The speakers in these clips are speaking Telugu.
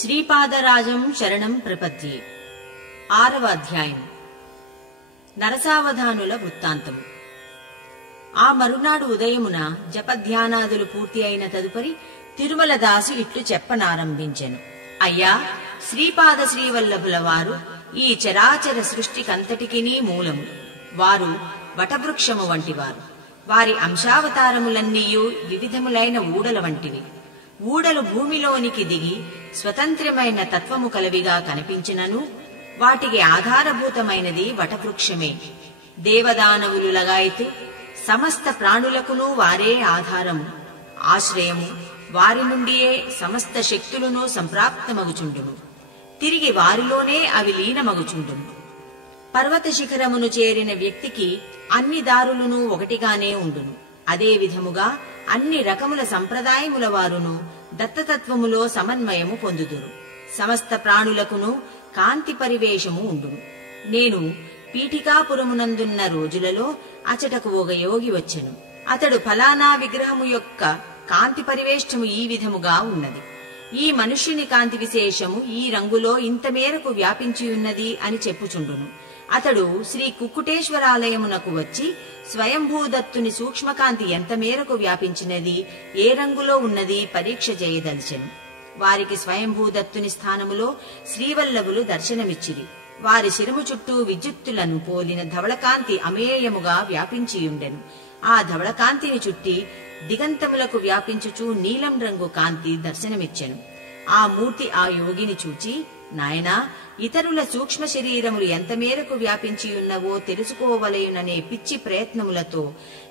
శ్రీపాదరాజం శరణం ప్రపద్యే. 6వ అధ్యాయం. నరసావధానుల వృత్తాంతము. ఆ మరునాడు ఉదయమున జపధ్యానాదులు పూర్తి అయిన తదుపరి తిరుమలదాసు ఇట్లు చెప్పనారంభించెను. అయ్యా, శ్రీపాద శ్రీవల్లభుల వారు ఈ చరాచర సృష్టికంతటికినీ మూలము. వారు వటవృక్షము వంటివారు. వారి అంశావతారములన్నీయూ వివిధములైన ఊడల వంటివి. ఊడలు భూమిలోనికి దిగి స్వతంత్రమైన తత్వము కలవిగా కనిపించినను వాటికి ఆధారభూతమైనది వటవృక్షమే. దేవదానవులు లగాయతు సమస్త ప్రాణులకును వారే ఆధారము, ఆశ్రయము. వారి నుండియే సమస్త శక్తులను సంప్రాప్తమగుచుండును. తిరిగి వారిలోనే అవి లీనమగుచుండును. పర్వత శిఖరమును చేరిన వ్యక్తికి అన్ని దారులను ఒకటిగానే ఉండును. అదే విధముగా అన్ని రకముల సంప్రదాయముల వారును దత్తతత్వములో సమన్వయము పొందుదురు. సమస్త ప్రాణులకును కాంతి పరివేశము ఉండును. నేను పీఠికాపురమునందున్న రోజులలో అచటకు ఒక యోగి వచ్చెను. అతడు ఫలానా విగ్రహము యొక్క కాంతి పరివేష్టము ఈ విధముగా ఉన్నది, ఈ మనుష్యుని కాంతి విశేషము ఈ రంగులో ఇంత మేరకు వ్యాపించియున్నది అని చెప్పుచుండును. అతడు శ్రీ కుక్కుటేశ్వరాలయమునకు వచ్చి స్వయంభూదత్తుని సూక్ష్మకాంతి ఎంత మేరకు వ్యాపించినది, ఏ రంగులో ఉన్నది పరీక్ష చేయదలిచెను. వారికి స్వయంభూదత్తుని స్థానములో శ్రీవల్లభులు దర్శనమిచ్చిరి. వారి శిరము చుట్టూ విద్యుత్తులను పోలిన ధవళకాంతి అమేయముగా వ్యాపించియుండెను. ఆ ధవళకాంతిని చుట్టి దిగంతములకు వ్యాపించుచూ నీలం రంగు కాంతి దర్శనమిచ్చెను. ఆ మూర్తి ఆ యోగిని చూచి, నాయనా, ఇతరుల సూక్ష్మ శరీరములు ఎంత మేరకు వ్యాపించియున్నవో తెలుసుకోవలయుననే పిచ్చి ప్రయత్నములతో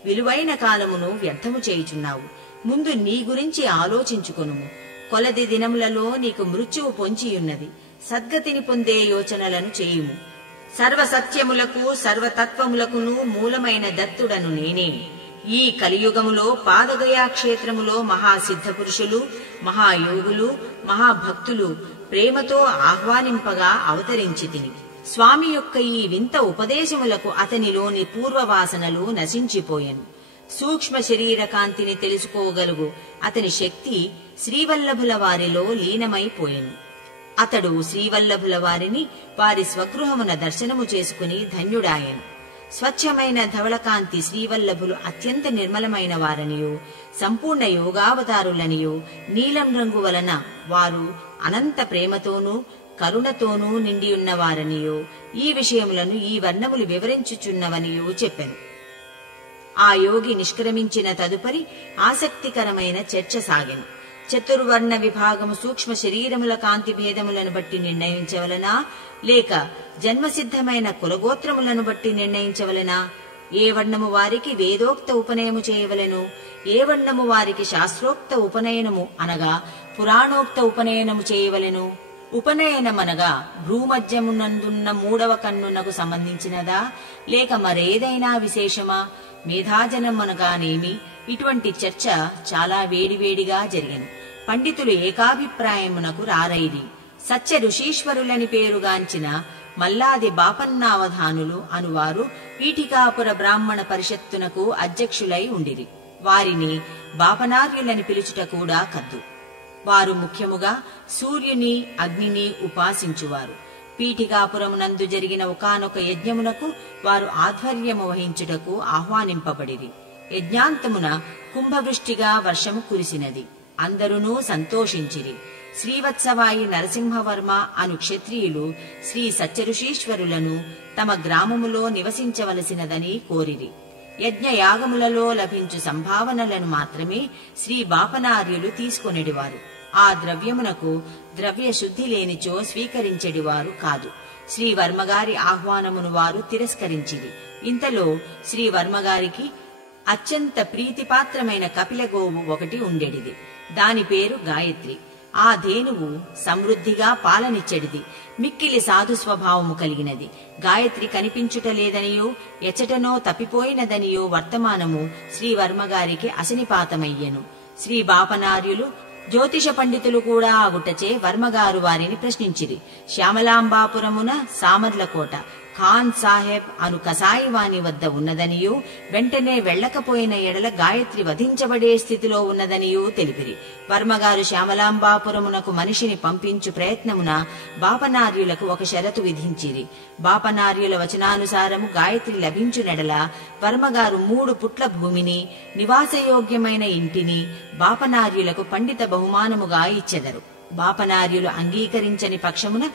విలువైన కాలమును వ్యర్థము చేయుచున్నావు. ముందు నీ గురించి ఆలోచించుకొనుము. కొలది దినములలో నీకు మృత్యువు పొంచియున్నది. సద్గతిని పొందే యోచనలను చేయుము. సర్వసత్యములకు సర్వతత్వములకును మూలమైన దత్తుడను నేనే. ఈ కలియుగములో పాదగయా క్షేత్రములో మహాసిద్ధ పురుషులు, మహాయోగులు, మహాభక్తులు ప్రేమతో ఆహ్వానింపగా అవతరించితిని. స్వామి యొక్క ఈ వింత ఉపదేశములకు అతనిలోని పూర్వవాసనలు నశించిపోయెను. సూక్ష్మ శరీర కాంతిని తెలుసుకోగలుగు అతని శక్తి శ్రీవల్లభుల వారిలో లీనమైపోయెను. అతడు శ్రీవల్లభుల వారిని వారి స్వగృహమున దర్శనము చేసుకుని ధన్యుడాయెను. స్వచ్ఛమైన ధవళకాంతి శ్రీవల్లభులు అత్యంత నిర్మలమైన వారనియో, సంపూర్ణ యోగావతారులనియో, నీలం రంగు వలన వారు అనంత ప్రేమతోనూ కరుణతోనూ నిండియున్నవారనియో, ఈ విషయములను ఈ వర్ణములు వివరించుచున్నవనియో చెప్పెను. ఆ యోగి నిష్క్రమించిన తదుపరి ఆసక్తికరమైన చర్చ సాగెను. చతుర్వర్ణ విభాగము సూక్ష్మ శరీరముల కాంతి భేదములను బట్టి నిర్ణయించవలనా, లేక జన్మసిద్ధమైన కులగోత్రములను బట్టి నిర్ణయించవలనా? ఏ వర్ణము వారికి వేదోక్త ఉపనయము చేయవలెను, ఏ వర్ణము వారికి శాస్త్రోక్త ఉపనయనము అనగా పురాణోక్త ఉపనయనము చేయవలెను? ఉపనయనమనగా భ్రూమధ్యమునందున్న 3వ కన్నునకు సంబంధించినదా, లేక మరేదైనా విశేషమా? మేధాజనమనగానేమి? ఇటువంటి చర్చ చాలా వేడివేడిగా జరిగెను. పండితులు ఏకాభిప్రాయమునకు రారైరి. సత్య ఋషీశ్వరులని పేరుగాంచిన మల్లాది బాపన్నావధానులు అనువారు పీఠికాపుర బ్రాహ్మణ పరిషత్తునకు అధ్యక్షులై ఉండిరి. వారిని బాపనార్యులని పిలుచుట కూడా కద్దు. వారు ముఖ్యముగా సూర్యుని, అగ్నిని ఉపాసించువారు. పీఠికాపురమునందు జరిగిన ఒకానొక యజ్ఞమునకు వారు ఆధ్వర్యము వహించుటకు ఆహ్వానింపబడిరి. యజ్ఞాంతమున కుంభవృష్టిగా వర్షము కురిసినది. అందరునూ సంతోషించిరి. శ్రీవత్సవాయి నరసింహవర్మ అను క్షత్రియులు శ్రీ సత్యఋషీశ్వరులను తమ గ్రామములో నివసించవలసినదని కోరిరి. యజ్ఞయాగములలో లభించు సంభావనలను మాత్రమే శ్రీ బాపనార్యులు తీసుకొనిడివారు. ఆ ద్రవ్యమునకు ద్రవ్య శుద్ధి లేనిచో స్వీకరించెడివారు కాదు. శ్రీవర్మగారి ఆహ్వానమును వారు తిరస్కరించిరి. ఇంతలో శ్రీవర్మగారికి అత్యంత ప్రీతిపాత్రమైన కపిలగోవు ఒకటి ఉండెడిది. దాని పేరు గాయత్రి. ఆ ధేనువు సమృద్ధిగా పాలనిచ్చెడిది. మిక్కిలి సాధు స్వభావము కలిగినది. గాయత్రి కనిపించుటలేదనియో, ఎచ్చటనో తప్పిపోయినదనియో వర్తమానము శ్రీవర్మగారికి అశనిపాతమయ్యెను. శ్రీ బాపనార్యులు జ్యోతిష పండితులు కూడా ఆగుటచే వర్మగారు వారిని ప్రశ్నించిరి. శ్యామలాంబాపురమున సామర్లకోట, ఖాన్ సాహెబ్ అను కసాయివాణి వద్ద ఉన్నదనియూ వెంటనే వెళ్లకపోయిన ఎడల గాయత్రి వధించబడే స్థితిలో ఉన్నదనియూ తెలిపిరి. వర్మగారు శ్యామలాంబాపురమునకు మనిషిని పంపించు ప్రయత్నమున బాపనార్యులకు ఒక షరతు విధించిరి. బాపనార్యుల వచనానుసారము గాయత్రి లభించునెడల వర్మగారు 3 పుట్ల భూమిని, నివాసయోగ్యమైన ఇంటిని బాపనార్యులకు పండిత బహుమానముగా ఇచ్చెదరు. బాపనార్యులు అంగీకరించని పక్షమున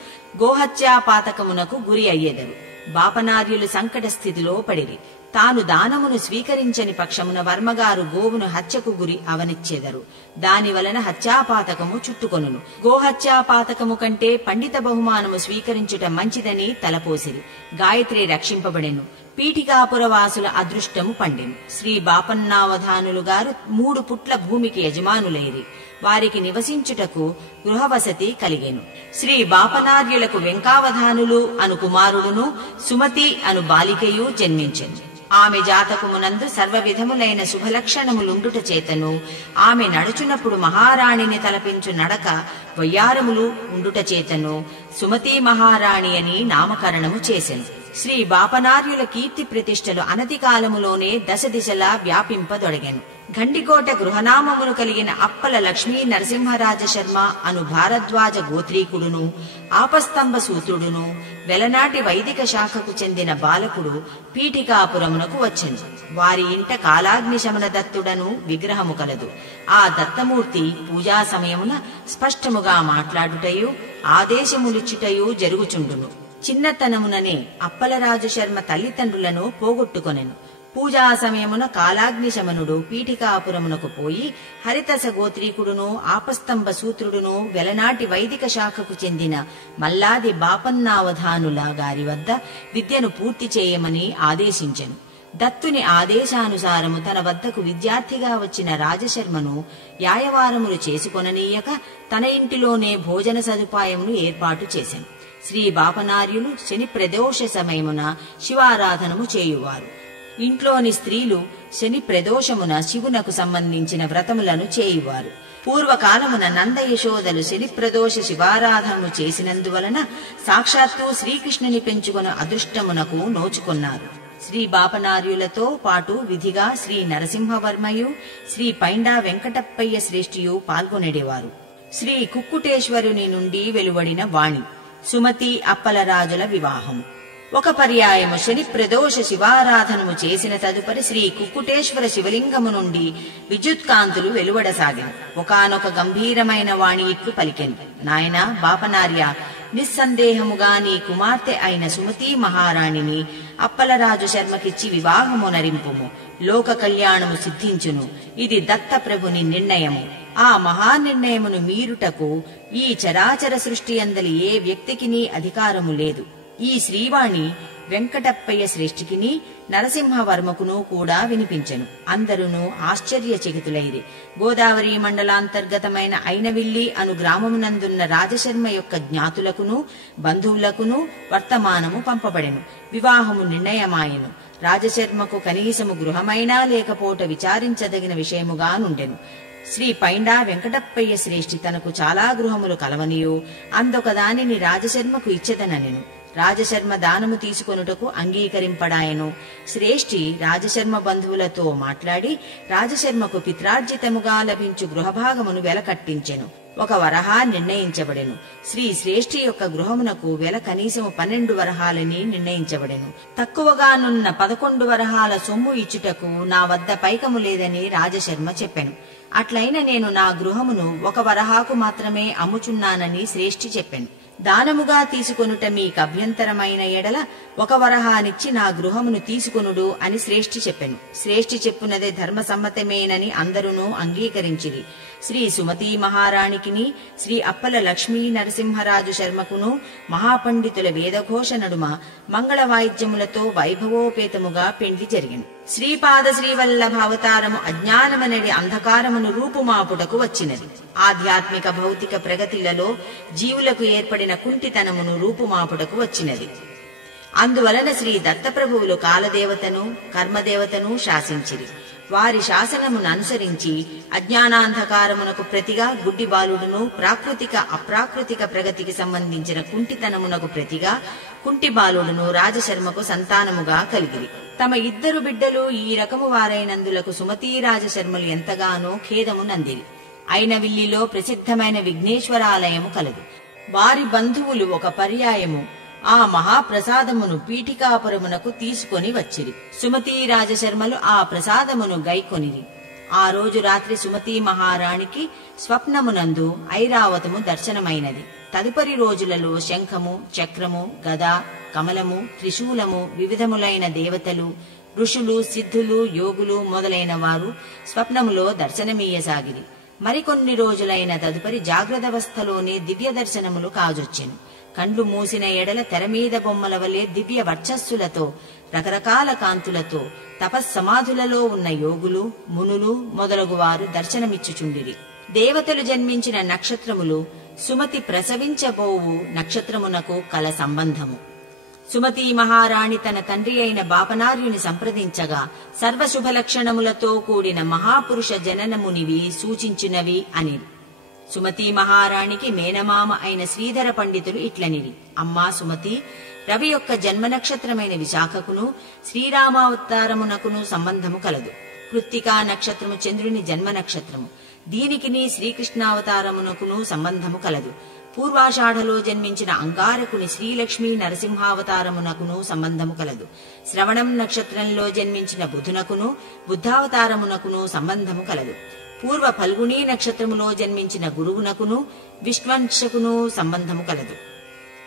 గోహత్యాపాతకమునకు గురి అయ్యెదరు. బాపనార్యులు సంకట స్థితిలో పడిరి. తాను దానమును స్వీకరించని పక్షమున వర్మగారు గోవును హత్యకు గురి అవనిచ్చెదరు. దాని వలన హత్యాపాతకము చుట్టుకొనును. గోహత్యాపాతకము కంటే పండిత బహుమానము స్వీకరించుట మంచిదని తలపోసిరి. గాయత్రి రక్షింపబడెను. పీఠికాపురవాసుల అదృష్టము పండెను. శ్రీ బాపన్నావధానులు గారు 3 పుట్ల భూమికి యజమానులైరి. వారికి నివసించుటకు గృహవసతి కలిగెను. శ్రీ బాపనార్యులకు వెంకావధానులు అను కుమారుడును, సుమతి అను బాలికయు జన్మించెను. ఆమె జాతకమునందు సర్వవిధములైన శుభలక్షణములుండుట చేతను ఆమె నడుచునప్పుడు మహారాణిని తలపించు నడక వయ్యారములు ఉండుట చేతను సుమతీ మహారాణి అని నామకరణము చేసెను. శ్రీ బాపనార్యుల కీర్తి ప్రతిష్టలు అనతి కాలములోనే దశ దిశలా వ్యాపింపదొడగెను. గండికోట గృహనామమును కలిగిన అప్పల లక్ష్మీ నరసింహరాజ శర్మ అను భారద్వాజ గోత్రీకుడును, ఆపస్తంభ సూత్రుడును, వెలనాటి వైదిక శాఖకు చెందిన బాలకుడు పీఠికాపురమునకు వచ్చెను. వారి ఇంట కాలాగ్ని శమన దత్తుడను విగ్రహము కలదు. ఆ దత్తమూర్తి పూజా సమయమున స్పష్టముగా మాట్లాడుటయు ఆదేశములిచ్చుటయు జరుగుచుండును. చిన్నతనముననే అప్పలరాజు శర్మ తల్లిదండ్రులను పోగొట్టుకొనెను. పూజా సమయమున కాలాగ్ని శమనుడు పీఠికాపురమునకు పోయి హరితస గోత్రీకుడును, ఆపస్తంభ సూత్రుడును, వెలనాటి వైదిక శాఖకు చెందిన మల్లాది బాపన్నావధానుల గారి వద్ద విద్యను పూర్తి చేయమని ఆదేశించెను. దత్తుని ఆదేశానుసారము తన వద్దకు విద్యార్థిగా వచ్చిన రాజశర్మను యాయవారములు చేసుకొననీయక తన ఇంటిలోనే భోజన సదుపాయమును ఏర్పాటు చేసెను. శ్రీ బాపనార్యులు శని ప్రదోష సమయమున శివారాధనము చేయువారు. ఇంట్లోని స్త్రీలు శని ప్రదోషమున శివునకు సంబంధించిన వ్రతములను చేయువారు. పూర్వకాలమున నందయశోదలు శని ప్రదోష శివారాధనము చేసినందువలన సాక్షాత్తు శ్రీకృష్ణుని పెంచుకొన అదృష్టమునకు నోచుకున్నారు. శ్రీ బాపనార్యులతో పాటు విధిగా శ్రీ నరసింహవర్మయు, శ్రీ పైండా వెంకటప్పయ్య శ్రేష్ఠియు పాల్గొనేవారు. శ్రీ కుక్కుటేశ్వరుని నుండి వెలువడిన వాణి సుమతి అప్పలరాజుల వివాహము. ఒక పర్యాయము శని ప్రదోష శివారాధనము చేసిన తదుపరి శ్రీ కుక్కుటేశ్వర శివలింగము నుండి విద్యుత్కాంతులు వెలువడసాగాను. ఒకానొక గంభీరమైన వాణి ఇట్లు పలికెను: నాయనా బాపనార్య, నిస్సందేహముగా నీ కుమార్తె అయిన సుమతీ మహారాణిని అప్పలరాజు శర్మకిచ్చి వివాహమునరింపుము. లోక కళ్యాణము సిద్ధించును. ఇది దత్తప్రభుని నిర్ణయము. ఆ మహానిర్ణయమును మీరుటకు ఈ చరాచర సృష్టి అందలి ఏ వ్యక్తికినీ అధికారము లేదు. ఈ శ్రీవాణి వెంకటప్పయ్య శ్రేష్ఠికిని నరసింహవర్మకును కూడా వినిపించెను. అందరును ఆశ్చర్యచకితులైరి. గోదావరి మండలాంతర్గతమైన ఐనవిల్లి అను గ్రామమునందున్న రాజశర్మ యొక్క జ్ఞాతులకును బంధువులకును వర్తమానము పంపబడెను. వివాహము నిర్ణయమాయెను. రాజశర్మకు కనీసము గృహమైనా లేకపోట విచారించదగిన విషయముగా నుండెను. శ్రీ పైండా వెంకటప్పయ్య శ్రేష్ఠి తనకు చాలా గృహములు కలవనియో అందొకదానిని రాజశర్మకు ఇచ్చెదనెను. రాజశర్మ దానము తీసుకొనుటకు అంగీకరింపడాయను. శ్రేష్ఠి రాజశర్మ బంధువులతో మాట్లాడి రాజశర్మకు పిత్రార్జితముగా లభించు గృహభాగమును వెల కట్టించెను. ఒక వరహా నిర్ణయించబడెను. శ్రీ శ్రేష్ఠి యొక్క గృహమునకు వెల కనీసము 12 వరహాలని నిర్ణయించబడెను. తక్కువగానున్న 11 వరహాల సొమ్ము ఇచ్చుటకు నా వద్ద పైకము లేదని రాజశర్మ చెప్పెను. అట్లయిన నేను నా గృహమును 1 వరహాకు మాత్రమే అమ్ముచున్నానని శ్రేష్ఠి చెప్పెను. దానముగా తీసుకొనుట మీకు అభ్యంతరమైన ఎడల 1 వరహానిచ్చి నా గృహమును తీసుకొనుడు అని శ్రేష్ఠి చెప్పెను. శ్రేష్ఠి చెప్పునదే ధర్మసమ్మతమేనని అందరూ అంగీకరించిరి. శ్రీ సుమతీ మహారాణికిని శ్రీ అప్పల లక్ష్మీ నరసింహరాజు శర్మకును మహాపండితుల వేదఘోష నడుమ మంగళ వాయిద్యములతో వైభవోపేతముగా పెండ్లి జరిగెను. శ్రీపాద శ్రీవల్లభావతారము అజ్ఞానమనడి అంధకారమును రూపుమాపుటకు వచ్చినది. ఆధ్యాత్మిక భౌతిక ప్రగతిలలో జీవులకు ఏర్పడిన కుంటితనమును రూపుమాపుటకు వచ్చినది. అందువలన శ్రీ దత్తప్రభువులు కాలదేవతను కర్మదేవతను శాసించిరి. వారి శాసనమును అనుసరించి అజ్ఞానాంధకారమునకు ప్రతిగా గుడ్డి బాలుడును, ప్రాకృతిక అప్రాకృతిక ప్రగతికి సంబంధించిన కుంటితనమునకు ప్రతిగా కుంటి బాలుడును రాజశర్మకు సంతానముగా కలిగిరి. తమ ఇద్దరు బిడ్డలు ఈ రకము వారైనందులకు సుమతీ రాజశర్మలు ఎంతగానో ఖేదము నందిరి. అయినవిల్లిలో ప్రసిద్ధమైన విఘ్నేశ్వరాలయము కలదు. వారి బంధువులు ఒక పర్యాయము ఆ మహాప్రసాదమును పీఠికాపురమునకు తీసుకొని వచ్చిరి. సుమతీ రాజశర్మలు ఆ ప్రసాదమును గైకొనిరి. ఆ రోజు రాత్రి సుమతీ మహారాణికి స్వప్నమునందు ఐరావతము దర్శనమైనది. తదుపరి రోజులలో శంఖము, చక్రము, గద, కమలము, త్రిశూలము, వివిధములైన దేవతలు, ఋషులు, సిద్ధులు, యోగులు మొదలైన వారు స్వప్నములో దర్శనమీయసాగిరి. మరికొన్ని రోజులైన తదుపరి జాగ్రత్తవస్థలోనే దివ్య దర్శనములు కాజొచ్చెను. కండ్లు మూసిన ఎడల తెరమీద బొమ్మల వలె దివ్య వర్చస్సులతో, రకరకాల కాంతులతో తపస్సమాధులలో ఉన్న యోగులు, మునులు మొదలగువారు దర్శనమిచ్చుచుండిరి. దేవతలు జన్మించిన నక్షత్రములు సుమతి ప్రసవించబోవు నక్షత్రమునకు కల సంబంధము. సుమతీ మహారాణి తన తండ్రి అయిన బాపనార్యుని సంప్రదించగా సర్వశుభలక్షణములతో కూడిన మహాపురుష జననమునివి సూచించినవి అని. సుమతీ మహారాణికి మేనమామ అయిన శ్రీధర పండితులు ఇట్లనిరి: అమ్మా సుమతి, రవి యొక్క జన్మ నక్షత్రమైన విశాఖకును శ్రీరామావతారమునకును సంబంధము కలదు. కృత్తికా నక్షత్రము చంద్రుని జన్మ నక్షత్రము. దీనికిని శ్రీకృష్ణావతారమునకును సంబంధము కలదు. పూర్వాషాఢలో జన్మించిన అంగారకుని శ్రీలక్ష్మీ నరసింహావతారమునకును సంబంధము కలదు. శ్రవణం నక్షత్రంలో జన్మించిన బుధునకును బుద్ధావతారమునకును సంబంధము కలదు. పూర్వ ఫల్గుణీ నక్షత్రములో జన్మించిన గురువునకును విష్ణువంశకును సంబంధము కలదు.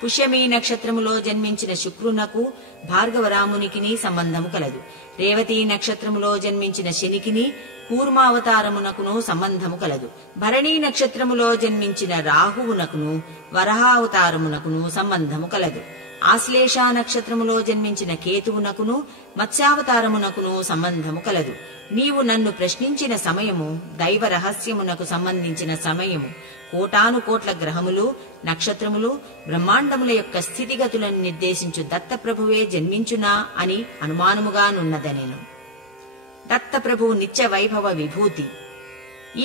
పుష్యమీ నక్షత్రములో జన్మించిన శుక్రునకు భార్గవరామునికిని సంబంధము కలదు. రేవతీ నక్షత్రములో జన్మించిన శనికిని కూర్మావతారమునకును సంబంధము కలదు. భరణీ నక్షత్రములో జన్మించిన రాహువునకును వరహావతారమునకును సంబంధము కలదు. ఆశ్లేష నక్షత్రములో జన్మించిన కేతువునకును మత్స్యావతారమునకును సంబంధము కలదు. నీవు నన్ను ప్రశ్నించిన సమయము దైవ రహస్యమునకు సంబంధించిన సమయము. కోటాను కోట్ల గ్రహములు, నక్షత్రములు, బ్రహ్మాండముల యొక్క స్థితిగతులను నిర్దేశించు దత్తప్రభువే జన్మించునా అని అనుమానముగానున్నదనెను. దత్తప్రభువు నిత్య వైభవ విభూతి.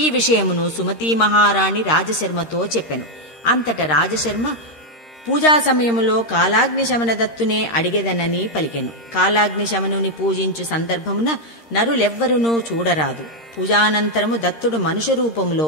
ఈ విషయమును సుమతీ మహారాణి రాజశర్మతో చెప్పెను. అంతట రాజశర్మ పూజా సమయములో కాలాగ్ని శమన దత్తునే అడిగెదనని పలికెను. కాలాగ్ని శమనుని పూజించు సందర్భమున నరులెవ్వరునూ చూడరాదు. పూజానంతరము దత్తుడు మనుష్య రూపములో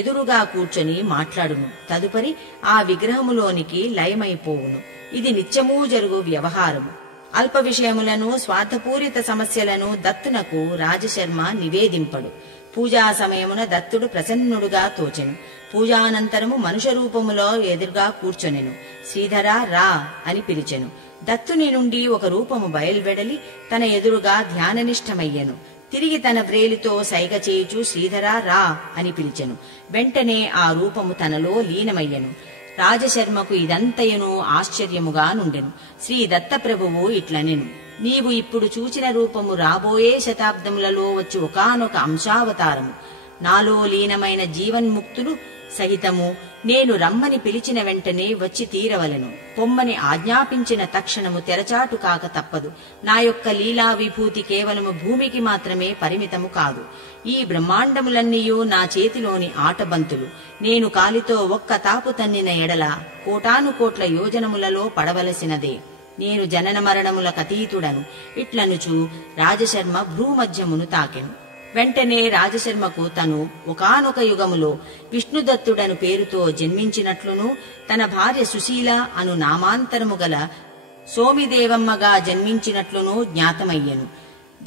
ఎదురుగా కూర్చొని మాట్లాడును. తదుపరి ఆ విగ్రహములోనికి లయమైపోవును. ఇది నిత్యమూ జరుగు వ్యవహారము. అల్ప విషయములను, స్వార్థపూరిత సమస్యలను దత్తునకు రాజశర్మ నివేదింపడు. పూజా సమయమున దత్తుడు ప్రసన్నుడుగా తోచెను. పూజానంతరము మనుష్య రూపములో ఎదురుగా కూర్చొనెను. శ్రీధరా రా అని పిలిచెను. దత్తుని నుండి ఒక రూపము బయల్వెడలి తన ఎదురుగా ధ్యాననిష్టమయ్యెను. తిరిగి తన వ్రేలితో సైగ చేయుచు శ్రీధరా రా అని పిలిచెను. వెంటనే ఆ రూపము తనలో లీనమయ్యెను. రాజశర్మకు ఇదంతయును ఆశ్చర్యముగా నుండెను. శ్రీ దత్తప్రభువు ఇట్లనెను: నీవు ఇప్పుడు చూచిన రూపము రాబోయే శతాబ్దములలో వచ్చి ఒకానొక అంశావతారము. నాలో లీనమైన జీవన్ముక్తులు సహితము నేను రమ్మని పిలిచిన వెంటనే వచ్చి తీరవలెను. పొమ్మని ఆజ్ఞాపించిన తక్షణము తెరచాటు కాక తప్పదు. నా యొక్క లీలా విభూతి కేవలము భూమికి మాత్రమే పరిమితము కాదు. ఈ బ్రహ్మాండములన్నీయూ నా చేతిలోని ఆటబంతులు. నేను కాలితో ఒక్క తాపు తన్నిన ఎడల కోటాను కోట్ల యోజనములలో పడవలసినదే. నేను జనన మరణములకతీతుడను. ఇట్లనుచు రాజశర్మ భ్రూమధ్యమును తాకెను. వెంటనే రాజశర్మకు తను ఒకానొక యుగములో విష్ణుదత్తుడను పేరుతో జన్మించినట్లును, తన భార్య సుశీల అను నామాంతరము గల సోమిదేవమ్మగా జన్మించినట్లును జ్ఞాతమయ్యెను.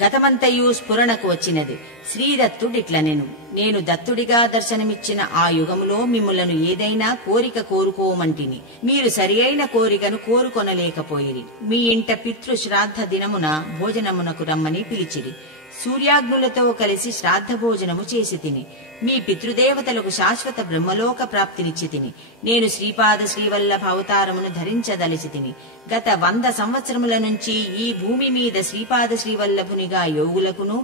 గతమంతయు స్ఫురణకు వచ్చినది. శ్రీదత్తుడిట్లనెను: నేను దత్తుడిగా దర్శనమిచ్చిన ఆ యుగములో మిమ్ములను ఏదైనా కోరిక కోరుకోమంటిని. మీరు సరి అయిన కోరికను కోరుకొనలేకపోయిరి. మీ ఇంట పితృ శ్రాద్ధ దినమున భోజనమునకు రమ్మని పిలిచిరి. సూర్యాగ్నులతో కలిసి శ్రాద్ధ భోజనము చేసి తిని మీ పితృదేవతలకు శాశ్వత బ్రహ్మలోక ప్రాప్తినిచ్చి తిని నేను శ్రీపాద శ్రీవల్లభ అవతారమును ధరించదలిచి తిని. గత 100 సంవత్సరముల నుంచి ఈ భూమి మీద శ్రీపాద శ్రీవల్లభునిగా యోగులకును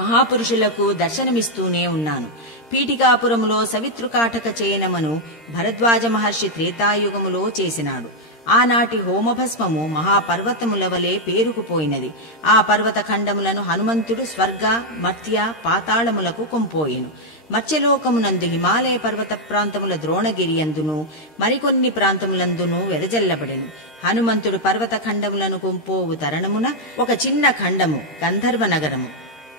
మహాపురుషులకు దర్శనమిస్తూనే ఉన్నాను. పీఠికాపురములో సవితృకాటక చేయనమను భరద్వాజ మహర్షి త్రేతాయుగములో చేసినాడు. ఆనాటి హోమభస్మము మహాపర్వతముల వలె పేరుకుపోయినది. ఆ పర్వత ఖండములను హనుమంతుడు స్వర్గ, మర్త్య, పాతాళములకు కొంపోయెను. మత్స్యలోకమునందు హిమాలయ పర్వత ప్రాంతముల ద్రోణగిరి అందును మరికొన్ని ప్రాంతములందును వెదజల్లబడెను. హనుమంతుడు పర్వత ఖండములను కొంపోవు తరణమున ఒక చిన్న ఖండము గంధర్వ నగరము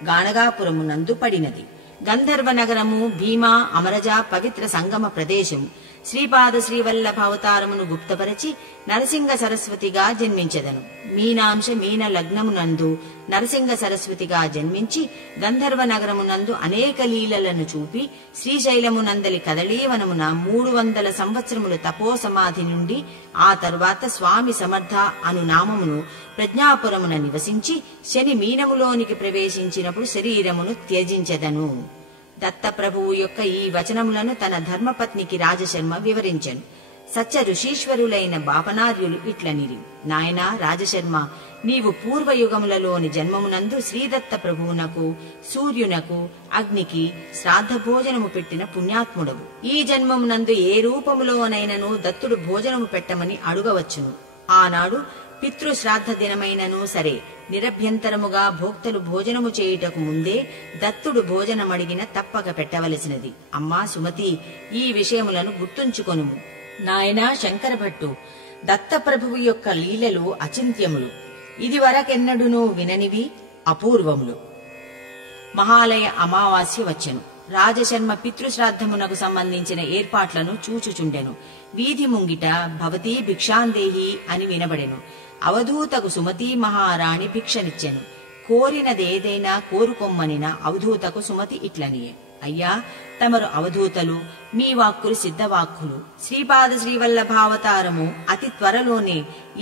గాణగాపురమునందు పడినది. గంధర్వ నగరము భీమా అమరజ పవిత్ర సంగమ ప్రదేశము. శ్రీపాద శ్రీవల్లభ అవతారమును గుప్తపరచి నరసింగ సరస్వతిగా జన్మించెదను. మీనాంశ మీన లగ్నమునందు నరసింగ సరస్వతిగా జన్మించి గంధర్వ నగరమునందు అనేక లీలలను చూపి శ్రీశైలమునందలి కదళీవనమున 300 సంవత్సరములు తపో సమాధి నుండి ఆ తరువాత స్వామి సమర్థ అను నామమును ప్రజ్ఞాపురమున నివసించి శని మీనములోనికి ప్రవేశించినప్పుడు శరీరమును త్యజించెదను. దత్తప్రభువు యొక్క ఈ వచనములను తన ధర్మపత్నికి రాజశర్మ వివరించెను. సత్య ఋషీశ్వరులైన బాపనార్యులు ఇట్లనిరి, నాయనా రాజశర్మ, నీవు పూర్వయుగములలోని జన్మమునందు శ్రీదత్త ప్రభువునకు సూర్యునకు అగ్నికి శ్రాద్ధ భోజనము పెట్టిన పుణ్యాత్ముడవు. ఈ జన్మమునందు ఏ రూపములోనైనను దత్తుడు భోజనము పెట్టమని అడుగవచ్చును. ఆనాడు పితృశ్రాద్ధ దినమైనను సరే నిరభ్యంతరముగా భోక్తలు భోజనము చేయుటకు ముందే దత్తుడు భోజనమడిగిన తప్పక పెట్టవలసినది. అమ్మా సుమతి, ఈ విషయములను గుర్తుంచుకొనుము. నాయనా శంకరభట్టు, దత్తప్రభువు యొక్క లీలలు అచింత్యములు, ఇది వరకెన్నడునూ విననివి, అపూర్వములు. మహాలయ అమావాస్య వచ్చెను. రాజశర్మ పితృశ్రాద్ధమునకు సంబంధించిన ఏర్పాట్లను చూచుచుండెను. వీధి ముంగిట భవతీ భిక్షాందేహి అని వినబడెను. అవధూతకు సుమతీ మహారాణి భిక్షనిచ్చెను. కోరినదేదైనా కోరుకొమ్మనిన అవధూతకు సుమతి ఇట్లనియే, అయ్యా తమరు అవధూతలు, మీ వాక్కులు సిద్ధవాక్కులు. శ్రీపాద శ్రీవల్లభావతారము అతి త్వరలోనే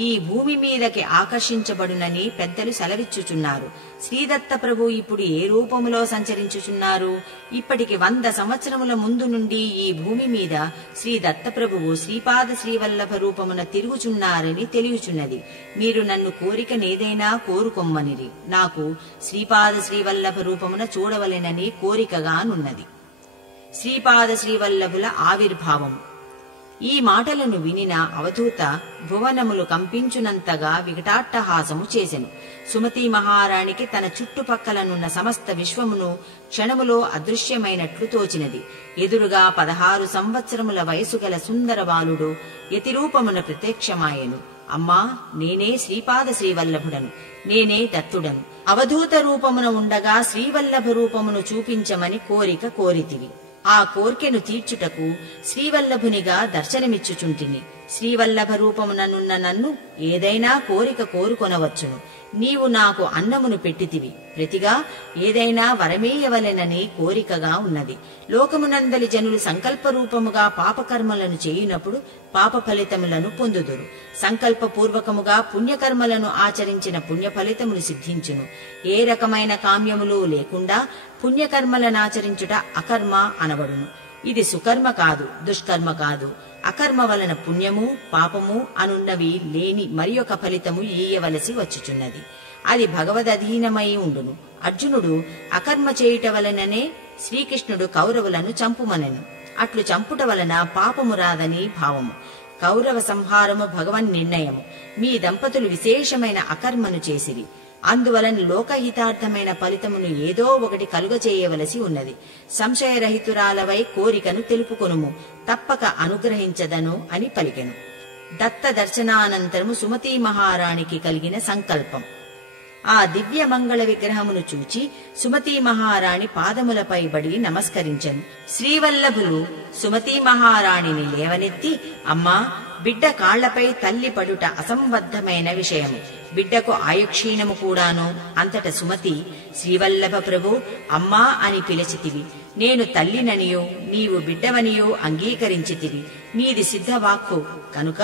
ఈ భూమి మీదకి ఆకర్షించబడునని పెద్దలు సెలవిచ్చుచున్నారు. శ్రీదత్త ప్రభు ఇప్పుడు ఏ రూపములో సంచరించుచున్నారు? ఇప్పటికి 100 సంవత్సరముల ముందు నుండి ఈ భూమి మీద శ్రీదత్త ప్రభువు శ్రీపాద శ్రీవల్లభ రూపమున తిరుగుచున్నారని తెలియచున్నది. మీరు నన్ను కోరికనేదైనా కోరుకొమ్మనిరి. నాకు శ్రీపాద శ్రీవల్లభ రూపమున చూడవలెనని కోరికగానున్నది. శ్రీపాద శ్రీవల్లభుల ఆవిర్భావం. ఈ మాటలను వినిన అవధూత భువనములు కంపించునంతగా వికటాట్టహాసము చేసెను. సుమతీ మహారాణికి తన చుట్టుపక్కలనున్న సమస్త విశ్వమును క్షణములో అదృశ్యమైనట్లు తోచినది. ఎదురుగా 16 సంవత్సరముల వయసు గల సుందర బాలుడు యతిరూపమున ప్రత్యక్షమాయెను. అమ్మా, నేనే శ్రీపాద శ్రీవల్లభుడను, నేనే దత్తుడను. అవధూత రూపమున ఉండగా శ్రీవల్లభ రూపమును చూపించమని కోరిక కోరితివి. ఆ కోర్కెను తీర్చుటకు శ్రీవల్లభునిగా దర్శనమిచ్చుచుంటిని. శ్రీవల్లభ రూపముననున్న నన్ను ఏదైనా కోరిక కోరుకొనవచ్చును. నీవు నాకు అన్నమును పెట్టితివి, ప్రతిగా ఏదైనా వరమేయవలెనని కోరికగా ఉన్నది. లోకమునందలి జనులు సంకల్ప రూపముగా పాపకర్మలను చేయునప్పుడు పాప ఫలితములను పొందుదురు. సంకల్పపూర్వకముగా పుణ్యకర్మలను ఆచరించిన పుణ్య ఫలితములు సిద్ధించును. ఏ రకమైన కామ్యములు లేకుండా పుణ్యకర్మలనాచరించుట అకర్మ అనబడును. ఇది సుకర్మ కాదు, దుష్కర్మ కాదు. అకర్మ వలన పుణ్యము పాపము అనున్నవి లేని మరియొక ఫలితము ఈయవలసి వచ్చుచున్నది. అది భగవదధీనమై ఉండును. అర్జునుడు అకర్మ చేయుట వలననే శ్రీకృష్ణుడు కౌరవులను చంపుమనెను. అట్లు చంపుట వలన పాపము రాదని భావము. కౌరవ సంహారము భగవన్ నిర్ణయము. మీ దంపతులు విశేషమైన అకర్మను చేసిరి. అందువలన లోకహితార్థమైన ఫలితమును ఏదో ఒకటి కలుగచేయవలసి ఉన్నది. సంశయరహితురాలవై కోరికను తెలుపుకొనుము, తప్పక అనుగ్రహించదను అని పలికెను. దత్త దర్శనానంతరము సుమతీ మహారాణికి కలిగిన సంకల్పం. ఆ దివ్య మంగళ విగ్రహమును చూచి సుమతీ మహారాణి పాదములపై బడి నమస్కరించెను. శ్రీవల్లభులు సుమతీ మహారాణిని లేవనెత్తి, అమ్మా, బిడ్డ కాళ్లపై తల్లి పడుట అసంబద్ధమైన విషయము. బిడ్డకు ఆయుక్షీణము కూడాను. అంతట సుమతి, శ్రీవల్లభ ప్రభు, అమ్మా అని పిలిచితివి. నేను తల్లిననియో నీవు బిడ్డవనియో అంగీకరించితివి. నీది సిద్ధవాక్కు కనుక